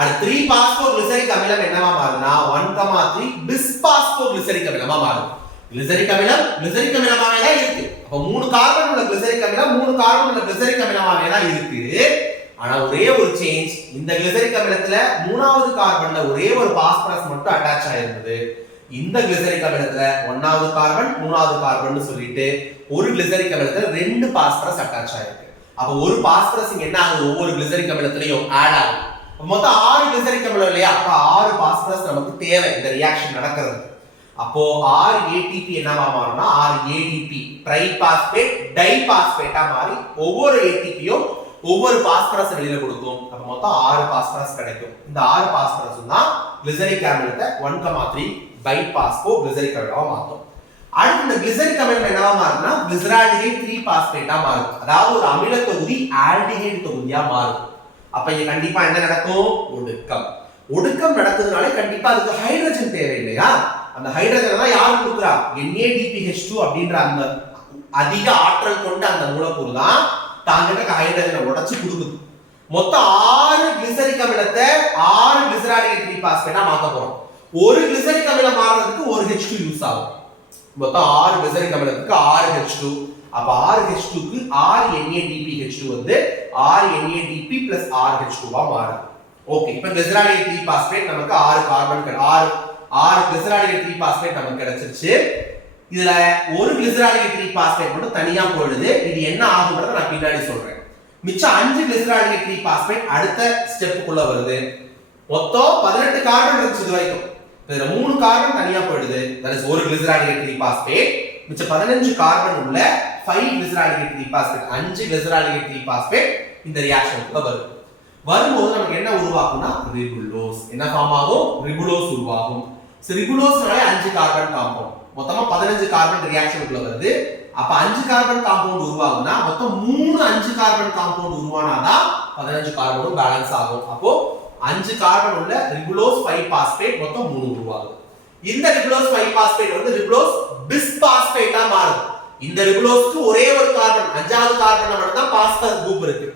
அடுத்து 3 பாஸ்போகிளிசரிக் அமிலம் என்னவா மாறுதுன்னா 1,3 பிஸ்பாஸ்போகிளிசரிக் அமிலமா மாறுது. கிளிசரிக் அமிலமாவே தான் இருக்கு. அப்ப 3 கார்பன் உள்ள கிளிசரிக் அமிலம் 3 கார்பன் உள்ள கிளிசரிக் அமிலமாவே தான் இருக்கு. ஆனா ஒரே ஒரு சேஞ்ச், இந்த கிளிசரிக் அமிலத்துல 3வது கார்பன்ல ஒரே ஒரு பாஸ்பரஸ் மட்டும் அட்டாச் ஆயிருந்தது. இந்த கிளிசரிக் அமிலத்துல 1வது கார்பன் 3வது கார்பன் சொல்லிட்டு ஒரு கிளிசரிக் அமிலத்துல 2 பாஸ்பரஸ் அட்டாச் ஆயிருக்கு. அப்ப ஒரு பாஸ்பரஸ் இங்க என்ன ஆகுது, ஒவ்வொரு கிளிசரிக் அமிலத்திலையும் ஆட் ஆகுது. மொத்தம் 6 கிளிசரிக் அமிலம் இல்லையா, அப்ப 6 பாஸ்பரஸ் நமக்கு தேவை இந்த ரியாக்ஷன் நடக்கிறது. அப்போ 6 ATP என்னவா மாறும்னா 6 ADP ட்ரைபாஸ்பேட் டைபாஸ்பேட்டா மாறி ஒவ்வொரு ATPயும் ஒவ்வொரு பாஸ்பரஸ் வெளியில கொடுக்கும். அப்ப மொத்தம் 6 பாஸ்பரஸ் கிடைக்கும். இந்த 6 பாஸ்பரஸ் தான் கிளிசரிக் அமிலத்தை 1,3 பைபாஸ்போ கிளிசரிக் அமிலமா மாத்தும். அடுத்து இந்த கிளிசரிக் அமிலம் என்னவா மாறும்னா கிளிசரால்டிஹைட் 3 பாஸ்பேட்டா மாறும். அதாவது ஒரு அமில தொகுதி ஆல்டிஹைட் தொகுதியா மாறும். அப்ப இங்க கண்டிப்பா என்ன நடக்கும், ஒடுக்கம் நடக்குதுனாலே கண்டிப்பா அதுக்கு ஹைட்ரஜன் தேவை இல்லையா. அந்த ஹைட்ரஜனை தான் யார் கொடுக்குறா, NADPH2 அப்படின்ற அந்த அதிக ஆற்றல் கொண்ட அந்த மூலக்கூறு தான் தாங்கிட்ட ஹைட்ரஜனை உடைச்சு கொடுக்குது. மொத்தம் 6 கிளிசரிக் அமிலத்தை 6 கிளிசரால்டிஹைட் 3 பாஸ்பேட்டா மாத்த போறோம். ஒரு கிளிசரிக் அமிலம் மாறுறதுக்கு ஒரு H2 யூஸ் ஆகும். மொத்தம் 6 கிளிசரிக் அமிலத்துக்கு 6 H2. அப்ப 6 H2க்கு 6 NADPH2 வந்து 6 NADP plus 6 H2வா மாறுது. ஓகே, இப்போ கிளிசரால்டிஹைட் 3 பாஸ்பேட் நமக்கு 6 கார்பன் 6 கிளிசரால்டிஹைட் 3 பாஸ்பேட் நமக்கு கிடைச்சிருச்சு. இதுல ஒரு கிளிசரால்டிஹைட் 3 பாஸ்பேட் மட்டும் தனியா போயிடுது. இது என்ன ஆகும்ன்றத நான் பின்னாடி சொல்றேன். மிச்சம் 5 கிளிசரால்டிஹைட் 3 பாஸ்பேட் அடுத்த ஸ்டெப்புக்குள்ள வருது. மொத்தம் 18 கார்பன் இருந்துச்சு இது வரைக்கும். இதுல 3 கார்பன் தனியா போயிடுது. தட் இஸ் ஒரு கிளிசரால்டிஹைட் 3 பாஸ்பேட். மிச்சம் 15 கார்பன் உள்ள 5 கிளிசரால்டிஹைட் 3 பாஸ்பேட் 5 கிளிசரால்டிஹைட் 3 பாஸ்பேட் இந்த ரியாக்ஷனுக்குள்ள வருது. வரும்போது நமக்கு என்ன உருவாகும்னா ரிபுலோஸ். என்ன ஃபார்ம் ஆகும், ரிபுலோஸ் உருவாகும். சோ ரிபுலோஸ்னாலே 5 கார்பன் காம்பவுண்ட், மொத்தமா 15 கார்பன் ரியாக்ஷனுக்குள்ள வருது. அப்ப 5 கார்பன் காம்பவுண்ட் உருவாகும்னா மொத்தம் 3 5 கார்பன் காம்பவுண்ட் உருவானாதான் 15 கார்பனும் பேலன்ஸ் ஆகும். அப்போ 5 கார்பன் உள்ள ரிபுலோஸ் 5 பாஸ்பேட் மொத்தம் 3 உருவாகுது. இந்த ரிபுலோஸ் 5 பாஸ்பேட் வந்து ரிபுலோஸ் பிஸ்பாஸ்பேட்டா மாறுது. இந்த ரிபுலோஸ்க்கு ஒரே ஒரு கார்பன் 5வது கார்பன்ல மட்டும் தான் பாஸ்பரஸ் குரூப் இருக்கு.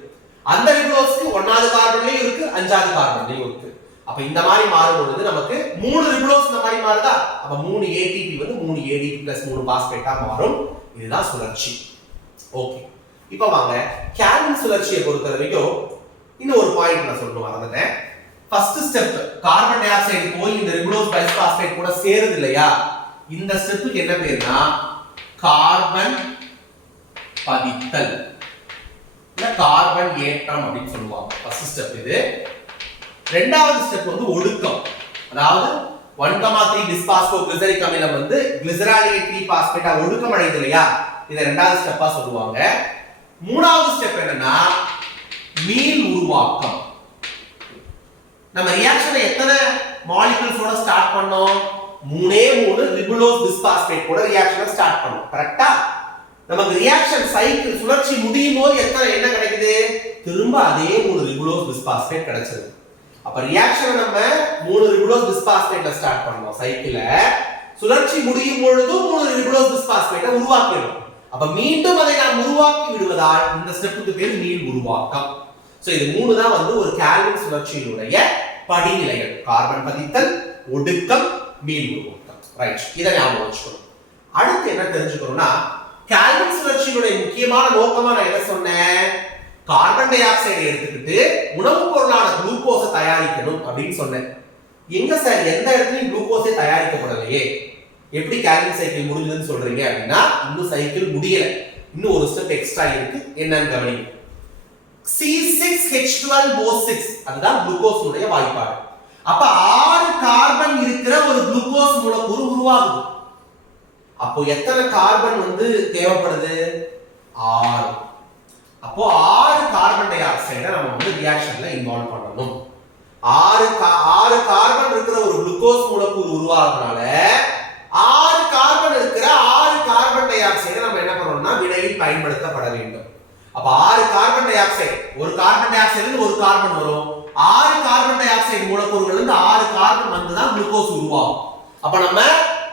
அந்த ரிபுலோஸ்க்கு 1வது கார்பன்லயும் இருக்கு 5வது கார்பன்லயும் இருக்கு. அப்ப இந்த மாதிரி மாறும்போது நமக்கு 3 ரிபுலோஸ் இந்த மாதிரி மாறுதா. அப்ப 3 ATP வந்து 3 ADP plus 3 பாஸ்பேட்டா மாறும். இதுதான் சுழற்சி. ஓகே, இப்போ வாங்க கேல்வின் சுழற்சியை பொறுத்த வரைக்கும் இன்னும் ஒரு பாயிண்ட் நான் சொல்லணும் மறந்துட்டேன். First step carbon di oxide போய் இந்த ரிபுலோஸ் பைஸ்பாஸ்பேட் கூட சேருது இல்லையா, இந்த ஸ்டெப்புக்கு என்ன பேருனா கார்பன் பதித்தல் இல்ல கார்பன் ஏற்றம் அப்படின்னு சொல்லுவாங்க. ஃபர்ஸ்ட் ஸ்டெப் இது. இரண்டாவது ஸ்டெப் வந்து ஒடுக்கம். அதாவது 1,3 பிஸ்பாஸ்போ கிளிசரிக் அமிலம் வந்து கிளிசரால்டிஹைட் 3 பாஸ்பேட்டா ஒடுக்கம் அடையுது இல்லையா, இத இரண்டாவது ஸ்டெப்பா சொல்லுவாங்க. மூணாவது ஸ்டெப் என்னன்னா மீள் உருவாக்கம். நம்ம ரியாக்ஷனை எத்தனை மாலிக்யூல்ஸோட ஸ்டார்ட் பண்ணோம், 3 ரிபுலோஸ் பிஸ்பாஸ்பேட் கூட ரியாக்ஷனை ஸ்டார்ட் பண்ணோம். கரெக்ட்டா? நமக்கு ரியாக்ஷன் சைக்கிள் சுழற்சி முடியும் போது எத்தனை என்ன கிடைக்குது, திரும்ப அதே 3 ரிபுலோஸ் பிஸ்பாஸ்பேட் கிடைச்சது. அப்ப ரியாக்ஷன் நம்ம 3 ரிபுலோஸ் பிஸ்பாஸ்பேட்ல ஸ்டார்ட் பண்ணோம் சைக்கிள. சுழற்சி முடியும் பொழுது 3 ரிபுலோஸ் பிஸ்பாஸ்பேட்டை உருவாக்கிடும். அப்ப மீண்டும் அதை நாம் உருவாக்கி விடுவதால் இந்த ஸ்டெப்புக்கு பேர் மீள் உருவாக்கம். சோ இது 3 தான் வந்து ஒரு கேல்வின் சுழற்சியினுடைய படிநிலைகள். கார்பன் பதித்தல், ஒடுக்கம், மீள் உருவாக்கம். ரைட், இத ஞாபகம் வச்சுக்கணும். அடுத்து என்ன தெரிஞ்சுக்கணும்னா கேல்வின் சுழற்சியினுடைய முக்கியமான நோக்கமா நான் என்ன சொன்னேன், கார்பன் டை ஆக்சைடை எடுத்துக்கிட்டு உணவுப் பொருளான குளுக்கோஸை தயாரிக்கணும் அப்படின்னு சொன்னேன். எங்க சார் எந்த இடத்துலயும் குளுக்கோஸே தயாரிக்கப்படலையே, எப்படி கேல்வின் சைக்கிள் முடிஞ்சதுன்னு சொல்றீங்க அப்படின்னா இன்னும் சைக்கிள் முடியல, இன்னும் ஒரு ஸ்டெப் எக்ஸ்ட்ரா இருக்கு. என்னன்னு கவனிங்க. C6H12O6 அதுதான் குளுக்கோஸுடைய வாய்ப்பாடு. அப்ப 6 கார்பன் இருக்கிற ஒரு குளுக்கோஸ் மூலக்கூறு உருவாகுது. அப்போ எத்தனை கார்பன் வந்து தேவைப்படுது, 6. அப்போ 6 கார்பன் டை ஆக்சைடை நம்ம வந்து ரியாக்ஷன்ல இன்வால்வ் பண்ணணும். 6 கார்பன் இருக்கிற ஒரு குளுக்கோஸ் மூலக்கூறு உருவாகுறதுனால 6 கார்பன் இருக்கிற 6 கார்பன் டை ஆக்சைடை நம்ம என்ன பண்ணணும்னா வினையில் பயன்படுத்தப்பட வேண்டும். அப்ப 6 கார்பன் டை ஆக்சைடு, ஒரு கார்பன் டை ஆக்சைடுல இருந்து ஒரு கார்பன் வரும். 6 கார்பன் டை ஆக்சைடு மூலக்கூறுகள்ல இருந்து 6 கார்பன் வந்து தான் குளுக்கோஸ் உருவாகும். அப்ப நம்ம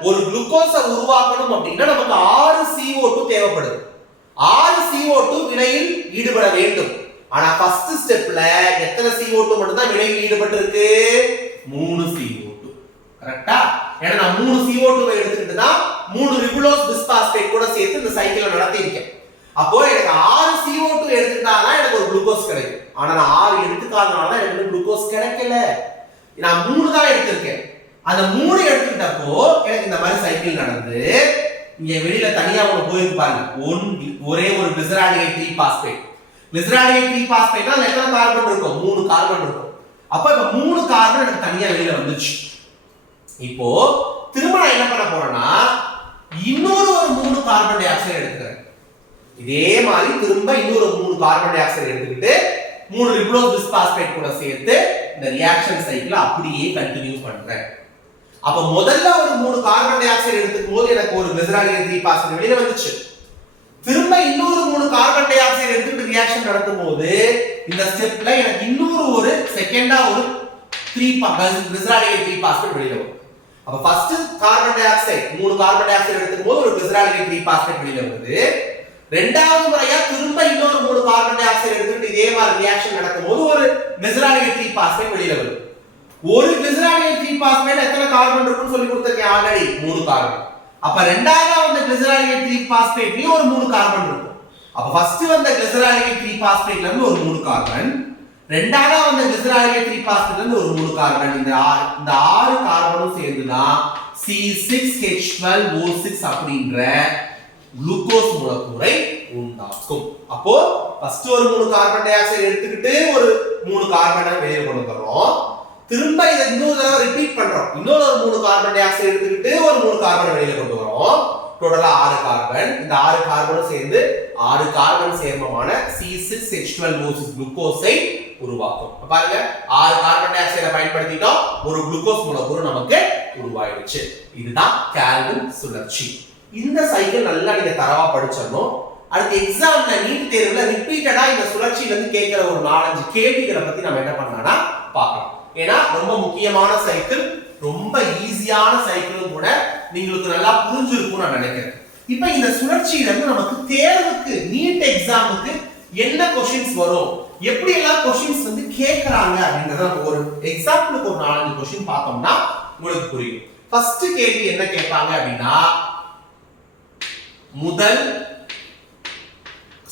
ஒரு குளுக்கோஸை உருவாக்கணும் அப்படின்னா நமக்கு 6 CO2 தேவைப்படுது. 6 CO2 வினையில் ஈடுபட வேண்டும். ஆனா ஃபர்ஸ்ட் ஸ்டெப்ல எத்தனை CO2 மட்டும் தான் வினையில் ஈடுபட்டு இருக்கு? 3 CO2. கரெக்ட்டா? ஏன்னா நான் 3 CO2 எடுத்துக்கிட்டு தான் 3 ரிபுலோஸ் பிஸ்பாஸ்பேட் கூட சேர்த்து இந்த சைக்கிளை நடத்தி இருக்கேன். அப்போ எனக்கு 6 CO2 எடுத்துட்டாதான் எனக்கு ஒரு குளுக்கோஸ் கிடைக்கும். ஆனா நான் 6 எடுத்துக்காதனால எனக்கு குளுக்கோஸ் கிடைக்கல. நான் 3 தான் எடுத்திருக்கேன். அந்த 3 எடுத்துக்கிட்டப்போ எனக்கு இந்த மாதிரி சைக்கிள் நடந்து இங்க வெளியில தனியா ஒண்ணு போயிருக்கு பாருங்க. ஒரே ஒரு கிளிசரால்டிஹைட் 3 பாஸ்பேட். கிளிசரால்டிஹைட் 3 பாஸ்பேட்னா எத்தனை கார்பன் இருக்கும்? 3 கார்பன் இருக்கும். அப்ப இப்ப 3 கார்பன் எனக்கு தனியா வெளியில வந்துச்சு. இப்போ திரும்ப நான் என்ன பண்ண போறேன்னா இன்னொரு 3 கார்பன் டை ஆக்சைடு எடுத்துக்கிறேன். இதே மாதிரி திரும்ப இன்னொரு 3 கார்பன் டை ஆக்சைடு எடுத்துக்கிட்டு 3 ரிபுலோஸ் பிஸ்பாஸ்பேட் கூட சேர்த்து இந்த ரியாக்ஷன் சைக்கிளை அப்படியே கண்டினியூ பண்றேன். அப்ப முதல்ல ஒரு 3 கார்பன் டை ஆக்சைடு எடுத்துக்கும் போது எனக்கு ஒரு கிளிசரால்டிஹைட் 3 பாஸ்பேட் வெளியில வந்துச்சு. திரும்ப இன்னொரு 3 கார்பன் டை ஆக்சைடு எடுத்துட்டு ரியாக்ஷன் நடத்தும் போது இந்த ஸ்டெப்ல எனக்கு இன்னொரு ஒரு செகண்டா ஒரு 3 கிளிசரால்டிஹைட் 3 பாஸ்பேட் வெளியில வரும். அப்ப first carbon di oxide 3 carbon di oxide எடுத்துக்கும் போது ஒரு கிளிசரால்டிஹைட் 3 பாஸ்பேட் வெளியில வருது. இரண்டாவது முறையா திரும்ப இன்னொரு 3 கார்பன் டை ஆக்சைடு எடுத்துட்டு இதே மாதிரி ரியாக்ஷன் நடக்கும் போது ஒரு கிளிசரால்டிஹைட் 3 பாஸ்பேட் வெளியில வருது. ஒரு கிளிசரால்டிஹைட் 3 பாஸ்பேட் எத்தனை கார்பன் இருக்குன்னு சொல்லி கொடுத்திருக்கேன் ஆல்ரெடி 3 கார்பன். அப்ப இரண்டாவது வந்த கிளிசரால்டிஹைட் 3 பாஸ்பேட்லயும் ஒரு 3 கார்பன் இருக்கும். அப்ப ஃபர்ஸ்ட் வந்த கிளிசரால்டிஹைட் 3 பாஸ்பேட்ல இருந்து ஒரு 3 கார்பன், இரண்டாவது வந்த கிளிசரால்டிஹைட் 3 பாஸ்பேட்ல இருந்து ஒரு 3 கார்பன். இந்த 6 கார்பனும் சேர்ந்துதான் C6H12O6 அப்படின்ற குளுக்கோஸ் மூலக்கூறை உண்டாக்கும். அப்போ ஃபர்ஸ்ட் ஒரு 3 கார்பன் டை ஆக்சைடு எடுத்துக்கிட்டு ஒரு 3 கார்பனை வெளியே கொண்டு வரோம். திரும்ப இதை இன்னொரு தடவை ரிப்பீட் பண்றோம். இன்னொரு 3 கார்பன் டை ஆக்சைடு எடுத்துக்கிட்டு ஒரு 3 கார்பனை வெளியில கொண்டு வரோம். டோட்டலா 6 கார்பன். இந்த 6 கார்பனும் சேர்ந்து 6 கார்பன் சேர்மமான C6H12O6 குளுக்கோஸை உருவாக்கும். பாருங்க 6 கார்பன் டை ஆக்சைடை பயன்படுத்திட்டோம், ஒரு குளுக்கோஸ் மூலக்கூறு நமக்கு உருவாயிடுச்சு. இதுதான் கால்வின் சுழற்சி. இந்த சைக்கிள் நல்லா நீங்க தரவா படிச்சறணும். அடுத்த எக்ஸாம்ல நீட் தேர்வுல ரிப்பீட்டடா இந்த சுழற்சியில இருந்து கேட்கிற ஒரு 4-5 கேள்விகளை பத்தி நம்ம என்ன பண்ணலாம்னா பார்க்கலாம். ஏன்னா ரொம்ப முக்கியமான சைக்கிள், ரொம்ப ஈஸியான சைக்கிளும் கூட, உங்களுக்கு நல்லா புரிஞ்சிருக்கும்னு நான் நினைக்கிறேன். இப்போ இந்த சுழற்சியில இருந்து நமக்கு தேர்வுக்கு நீட் எக்ஸாமுக்கு என்ன क्वेश्चंस வரும், எப்படி எல்லாம் क्वेश्चंस வந்து கேக்குறாங்க அப்படிங்கறத நம்ம ஒரு எக்ஸாம்பிளுக்கு ஒரு 4-5 क्वेश्चन பார்த்தோம்னா உங்களுக்கு புரியும். ஃபர்ஸ்ட் கேள்வி என்ன கேட்பாங்க அப்படின்னா, முதல்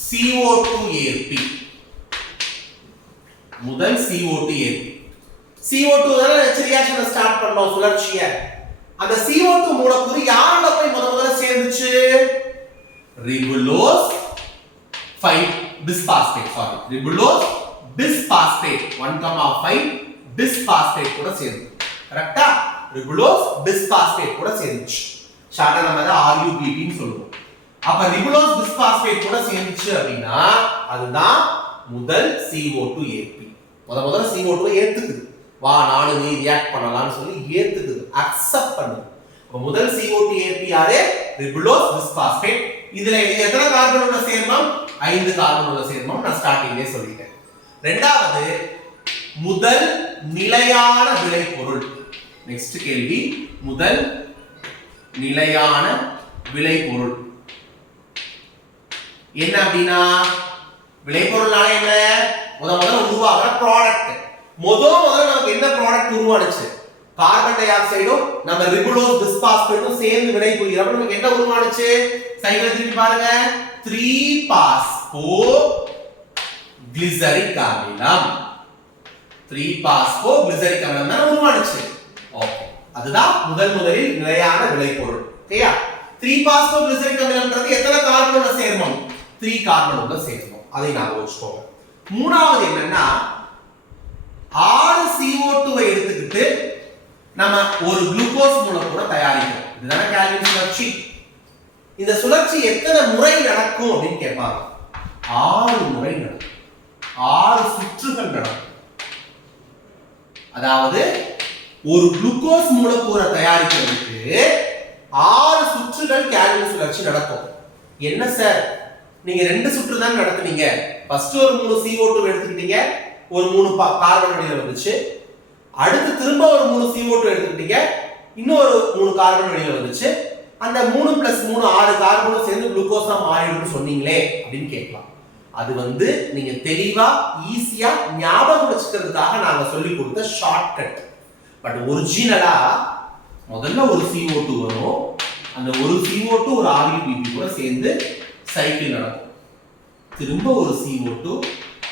CO2 ஏற்பி, முதல் CO2 ஏற்பி. CO2 தான ரியாக்ஷனை ஸ்டார்ட் பண்ணோம் சுழற்சியை. அந்த CO2 மூலக்கூறு யாரோட போய் முதல்ல சேர்ந்துச்சு? Ribulose 5 bisphosphate, sorry ribulose bisphosphate 1,5 bisphosphate கூட சேர்ந்து. கரெக்ட்டா? ரிபுலோஸ் பிஸ்பாஸ்பேட் கூட சேர்ந்துச்சு. ஷார்ட்டா நம்ம அத RUBP ன்னு சொல்லுவோம். அப்ப ரிபுலோஸ் பிஸ்பாஸ்பேட் கூட சேர்ந்துச்சு அப்படினா அதுதான் முதல் CO2 ஏற்பி. முதல்ல CO2 ஏத்துக்குது. வா நானும் நீ ரியாக்ட் பண்ணலாம்னு சொல்லி ஏத்துக்குது, அக்செப்ட் பண்ணுது. அப்ப முதல் CO2 ஏற்பி யாரு? Ribulose bisphosphate. இதுல எத்தனை கார்பன் உள்ள சேர்மம்? 5 கார்பன் உள்ள சேர்மம். நான் ஸ்டார்டிங்லயே சொல்லிட்டேன். இரண்டாவது முதல் நிலையான விளைபொருள். நெக்ஸ்ட் கேள்வி, முதல் நிலையான விளைபொருள் என்ன அப்படின்னா, விளைபொருள்னால என்ன? முதல்ல உருவாகிற ப்ராடக்ட். முதல்ல நமக்கு என்ன ப்ராடக்ட் உருவானுச்சு? கார்பன் டை ஆக்சைடும் நம்ம ரிபுலோஸ் பிஸ்பாஸ்பேட்டும் சேர்ந்து வினை புரிகிறப்ப நமக்கு என்ன உருவானுச்சு? சைக்கிள் திருப்பி பாருங்க. 3-பாஸ்போ கிளிசரிக் அமிலம். 3-பாஸ்போ கிளிசரிக் அமிலம் தான் உருவானுச்சு. ஓகே, அதுதான் முதலில் நிலையான விளைபொருள். ஓகேயா? 3-பாஸ்போ கிளிசரிக் அமிலம்ன்றது எத்தனை கார்பன் உள்ள சேர்மம்? 3 கார்பன் உள்ள சேர்மம். அதை ஞாபகம் வச்சுக்கோங்க. மூணாவது என்னன்னா, 6 CO2 எடுத்துக்கிட்டு நம்ம ஒரு குளுக்கோஸ் மூலக்கூறை தயாரிக்கிறோம். இதுதானே கால்வின் சுழற்சி. இந்த சுழற்சி எத்தனை முறை நடக்கும் அப்படின்னு கேட்பாங்க. 6 முறை நடக்கும். 6 சுற்றுகள் நடக்கும். அதாவது ஒரு குளுக்கோஸ் மூலக்கூறை தயாரிக்கிறதுக்கு 6 சுற்றுகள் கால்வின் சுழற்சி நடக்கும். என்ன சார், நீங்க 2 சுற்று தான் நடத்துனீங்க. ஃபர்ஸ்ட் ஒரு 3 CO2 எடுத்துக்கிட்டீங்க, ஒரு 3 கார்பன் வெளியில வந்துச்சு. அடுத்து திரும்ப ஒரு 3 CO2 எடுத்துக்கிட்டீங்க, இன்னொரு 3 கார்பன் வெளியில வந்துச்சு. அந்த 3 + 3 6 கார்பனும் சேர்ந்து குளுக்கோஸா மாறிடும்னு சொன்னீங்களே அப்படின்னு கேட்கலாம். அது வந்து நீங்க தெளிவா ஈஸியா ஞாபகம் வச்சுக்கிறதுக்காக நாங்க சொல்லி கொடுத்த ஷார்ட்கட். பட் ஒரிஜினலா முதல்ல ஒரு CO2 வரும், அந்த ஒரு CO2 ஒரு RUBP கூட சேர்ந்து சைக்கிள் நடக்கும். திரும்ப ஒரு CO2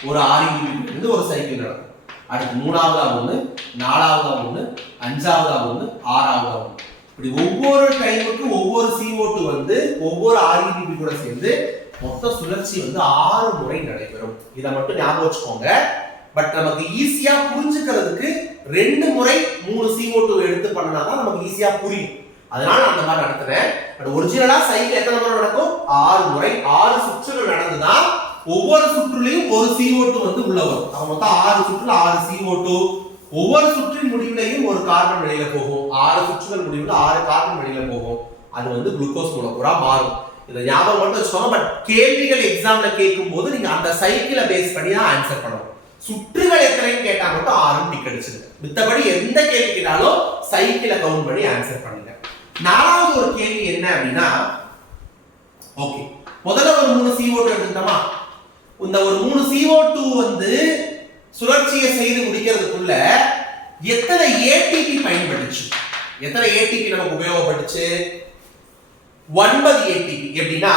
ஒரு RUBP இருந்து ஒரு சைக்கிள் நடக்கும். அடுத்து மூணாவதா ஒண்ணு, நாலாவதா ஒண்ணு, அஞ்சாவதா ஒண்ணு, ஆறாவதா ஒண்ணு. இப்படி ஒவ்வொரு டைமுக்கு ஒவ்வொரு CO2 வந்து ஒவ்வொரு RUBP கூட சேர்ந்து மொத்த சுழற்சி வந்து 6 முறை நடைபெறும். இதை மட்டும் ஞாபகம் வச்சுக்கோங்க. பட் நமக்கு ஈஸியா புரிஞ்சுக்கிறதுக்கு 2 முறை 3 CO2 எடுத்து பண்ணாதான் நமக்கு ஈஸியா புரியும். அதனால அந்த மாதிரி நடத்துறேன். பட் ஒரிஜினலா சைக்கிள் எத்தனை முறை நடக்கும்? 6 முறை. 6 சுற்றுகள் நடந்துதான் ஒவ்வொரு சுற்றுலையும் ஒரு CO2 வந்து உள்ள வரும். அப்ப மொத்தம் 6 சுற்றுல 6 CO2. ஒவ்வொரு சுற்றின் முடிவுலையும் ஒரு கார்பன் வெளியில போகும். 6 சுற்றுகள் முடிவுல 6 கார்பன் வெளியில போகும். அது வந்து குளுக்கோஸ் மூலக்கூறா மாறும். இதை ஞாபகம் மட்டும் வச்சுக்கோங்க. பட் கேள்விகள் எக்ஸாம்ல கேட்கும் போது நீங்க அந்த சைக்கிளை பேஸ் பண்ணி தான் ஆன்சர் பண்ணணும். சுற்றுகள் எத்தனைன்னு கேட்டா மட்டும் 6 டிக் அடிச்சிருங்க. மித்தபடி எந்த கேள்வி கேட்டாலும் சைக்கிளை கவுண்ட் பண்ணி ஆன்சர் பண்ணுங்க. நாலாவது ஒரு கேள்வி என்ன அப்படின்னா, ஓகே முதல்ல ஒரு 3 CO2 எடுத்துட்டோமா, இந்த ஒரு 3 CO2 வந்து சுழற்சியை செய்து முடிக்கிறதுக்குள்ள எத்தனை ATP பயன்படுச்சு? எத்தனை ATP நமக்கு உபயோகப்பட்டுச்சு? 9 ATP. எப்படின்னா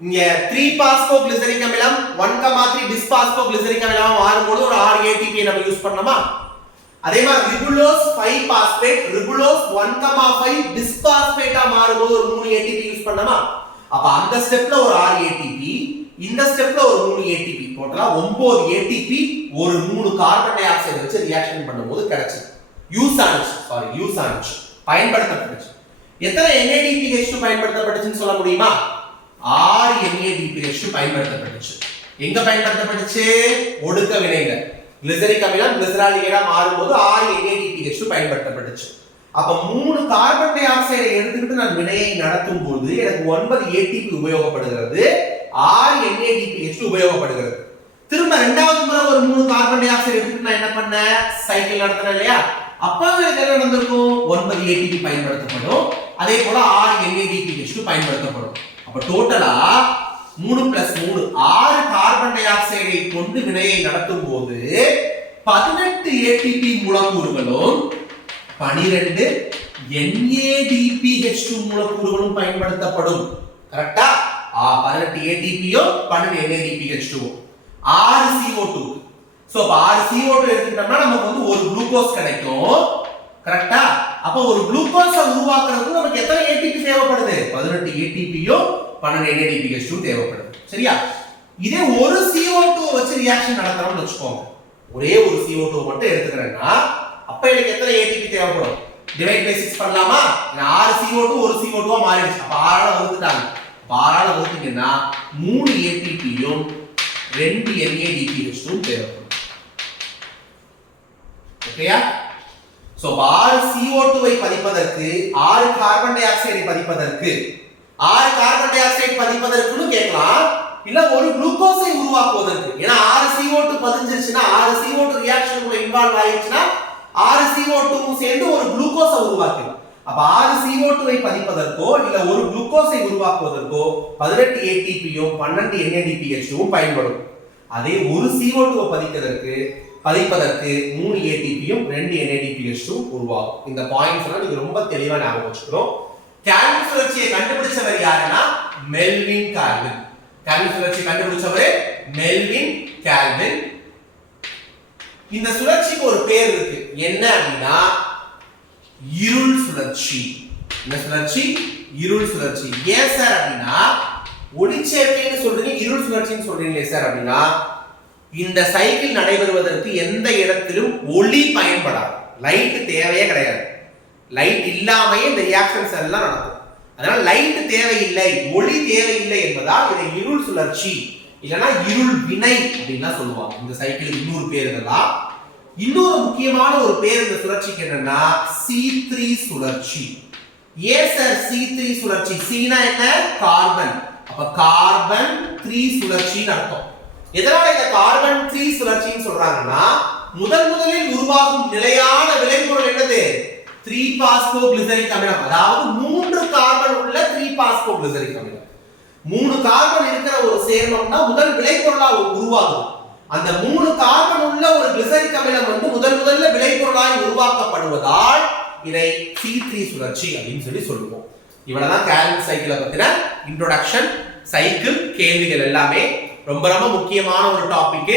இங்க 3-பாஸ்போகிளிசரிக் அமிலம் 1,3 டிஸ்பாஸ்போகிளிசரிக் அமிலம் மாறும்போது ஒரு 6 ATP நம்ம யூஸ் பண்ணோமா? அதே மாதிரி ரிபுலோஸ் 5-பாஸ்பேட் ரிபுலோஸ் 1,5 டிஸ்பாஸ்பேட்டா மாறும்போது ஒரு 3 ATP யூஸ் பண்ணோமா? அப்ப அந்த ஸ்டெப்ல ஒரு 6 ATP, இந்த ஸ்டெப்ல ஒரு 3 ATP, டோட்டலா 9 ATP ஒரு 3 கார்பன் டை ஆக்சைடு வச்சு ரியாக்ஷன் பண்ணும்போது கிடைச்சது. யூஸ் ஆனிச்சு பயன்படுத்தப்பட்டுச்சு. எத்தனை NADPH2 பயன்படுத்தப்பட்டுச்சுன்னு சொல்ல முடியுமா? 6 NADPH2 பயன்படுத்தப்பட்டுச்சு. எங்க பயன்படுத்தப்பட்டுச்சு? ஒடுக்க வினையில கிளிசரிக் அமிலம் கிளிசரால்டிகைடா மாறும்போது 6 NADPH2 பயன்படுத்தப்பட்டுச்சு. அப்ப 3 கார்பன் டை ஆக்சைடை எடுத்துக்கிட்டு நான் வினையை நடத்தும் போது எனக்கு 9 ATP உபயோகப்படுகிறது, 6 NADPH2 உபயோகப்படுகிறது. திரும்ப இரண்டாவது முறை ஒரு 3 கார்பன் டை ஆக்சைடு எடுத்துட்டு நான் என்ன பண்ணேன்? சைக்கிள் நடத்தினேன் இல்லையா? அப்ப எனக்கு என்ன நடந்திருக்கும்? 9 ATP பயன்படுத்தப்படும். அதே போல 6 NADPH2 பயன்படுத்தப்படும். அப்ப டோட்டலா 3 + 3 6 கார்பன் டை ஆக்சைடை கொண்டு வினையை நடத்தும் போது 18 ATP மூலக்கூறுகளும் 12 NADPH2 மூலக்கூறுகளும் பயன்படுத்தப்படும். கரெக்ட்டா? 18 ATPயும் 12 NADPH2ம் 6 CO2. சோ அப்ப 6 CO2 எடுத்துட்டோம்னா நமக்கு வந்து ஒரு குளுக்கோஸ் கிடைக்கும். கரெக்ட்டா? அப்ப ஒரு குளுக்கோஸை உருவாக்குறதுக்கு நமக்கு எத்தனை ATP தேவைப்படுது? 18 ATPயும் 12 NADPH2 தேவைப்படுது. சரியா? இதே ஒரு CO2 வச்சு ரியாக்ஷன் நடத்துறோம்னு வெச்சுக்கோங்க. ஒரே ஒரு CO2 மட்டும் எடுத்துக்கறேன்னா அப்ப எனக்கு எத்தனை ATP தேவைப்படும்? டிவைட் பை 6 பண்ணலாமா? 6 CO2 ஒரு CO2 ஆ மாறிடுச்சு. அப்ப 6 ஆல வகுத்துட்டாங்க. 6 ஆல வகுத்தீங்கன்னா 3 ATPயும் 2 NADPH2 தேவைப்படும். ஓகேயா? சோ 6 CO2 ஐ பதிப்பதற்கு 6 கார்பன் டை ஆக்சைடை பதிப்பதற்கு 6 கார்பன் டை ஆக்சைடு பதிப்பதற்குன்னு கேட்கலாம், இல்ல ஒரு குளுக்கோஸை உருவாக்குவதற்கு. ஏன்னா 6 CO2 பதிஞ்சிருச்சுனா 6 CO2 ரியாக்ஷனுக்குள்ள இன்வால்வ் ஆயிடுச்சுனா 6 CO2 சேர்ந்து ஒரு குளுக்கோஸை உருவாக்கும். அப்ப 6 CO2 ஐ பதிப்பதற்கோ இல்ல ஒரு குளுக்கோஸை உருவாக்குவதற்கோ 18 ATPயும் 12 NADPH2ம் பயன்படும். அதே ஒரு CO2 பதிப்பதற்கு 3 ATPயும் 2 NADPH2 உருவாகும். இந்த பாயிண்ட்ஸ் எல்லாம் நீங்க ரொம்ப தெளிவா ஞாபகம் வச்சுக்கணும். கேல்வின் சுழற்சியை கண்டுபிடிச்சவர் யாருன்னா மெல்வின் கால்வின். கேல்வின் சுழற்சியை கண்டுபிடிச்சவர் மெல்வின் கால்வின். இந்த சுழற்சிக்கு ஒரு பேர் இருக்கு. என்ன அப்படின்னா இருள் சுழற்சி. இந்த சுழற்சி இருள் சுழற்சி. ஏன் சார் அப்படின்னா ஒளிச்சேர்க்கைன்னு சொல்றீங்க, இருள் சுழற்சின்னு சொல்றீங்களே சார் அப்படின்னா இந்த சைக்கிள் நடைபெறுவதற்கு எந்த இடத்திலும் ஒளி பயன்படாது. லைட் தேவையே கிடையாது. லைட் இல்லாமயே இந்த ரியாக்ஷன்ஸ் எல்லாம் நடக்கும். அதனால லைட் தேவையில்லை, ஒளி தேவையில்லை என்பதால் இதை இருள் சுழற்சி இல்லனா இருள் வினை அப்படினா சொல்லுவாங்க. இந்த சைக்கிளுக்கு இன்னொரு பேர் இதெல்லாம். இன்னொரு முக்கியமான ஒரு பேர் இந்த சுழற்சிக்கு என்னன்னா C3 சுழற்சி. ஏன் சார் C3 சுழற்சி? Cனா என்ன? கார்பன். அப்ப கார்பன் 3 சுழற்சின்னு அர்த்தம். எதனால இந்த கார்பன் 3 சுழற்சின்னு சொல்றாங்கன்னா முதலில் உருவாகும் நிலையான விளைபொருள் என்னது? 3-பாஸ்போகிளிசரிக் அமிலம். அதாவது 3 கார்பன் உள்ள 3-பாஸ்போகிளிசரிக் அமிலம். 3 கார்பன் இருக்கிற ஒரு சேர்மம்னா முதல் விளைபொருளா உருவாகும். அந்த 3 கார்பன் உள்ள ஒரு கிளிசரிக் அமிலம் முதல்ல விளைபொருளாய் உருவாக்கப்படுவதால் இதை C3 சுழற்சி அப்படின்னு சொல்லுவோம். இவ்வளவுதான் கேலண்டர் சைக்கிளை பத்தின இன்ட்ரோடக்ஷன். சைக்கிள் கேள்விகள் எல்லாமே ரொம்ப ரொம்ப முக்கியமான ஒரு டாபிக்,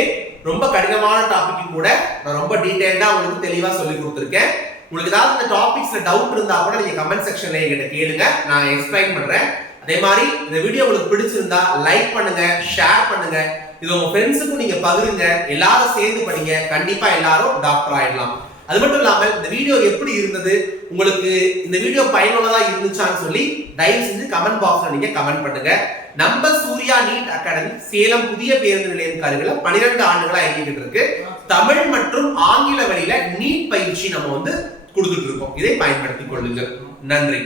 ரொம்ப கடினமான டாபிக் கூட. நான் ரொம்ப டீடைல்டா உங்களுக்கு தெளிவா சொல்லி கொடுத்துருக்கேன். உங்களுக்கு ஏதாவது இந்த டாபிக்ஸ்ல டவுட் இருந்தா கூட நீங்க கமெண்ட் செக்ஷன்ல என்கிட்ட கேளுங்க, நான் எக்ஸ்பிளைன் பண்றேன். அதே மாதிரி இந்த வீடியோ உங்களுக்கு பிடிச்சிருந்தா லைக் பண்ணுங்க, ஷேர் பண்ணுங்க, இது உங்க ஃப்ரெண்ட்ஸுக்கும் நீங்க பகிருங்க. எல்லாரும் சேர்ந்து படிங்க, கண்டிப்பா எல்லாரும் டாக்டர் ஆயிடலாம். அது மட்டும் இல்லாம இந்த வீடியோ எப்படி இருந்தது, உங்களுக்கு இந்த வீடியோ பயனுள்ளதா இருந்துச்சான்னு சொல்லி தயவு செஞ்சு கமெண்ட் பாக்ஸ்ல நீங்க கமெண்ட் பண்ணுங்க. நம்ம சூர்யா நீட் அகாடமி சேலம் புதிய பேருந்து நிலையம் கருவில 12 ஆண்டுகளா இயங்கிட்டு இருக்கு. தமிழ் மற்றும் ஆங்கில வழியில நீட் பயிற்சி நம்ம கொடுத்துட்டு இருக்கோம். இதை பயன்படுத்திக் கொள்ளுங்கள். நன்றி.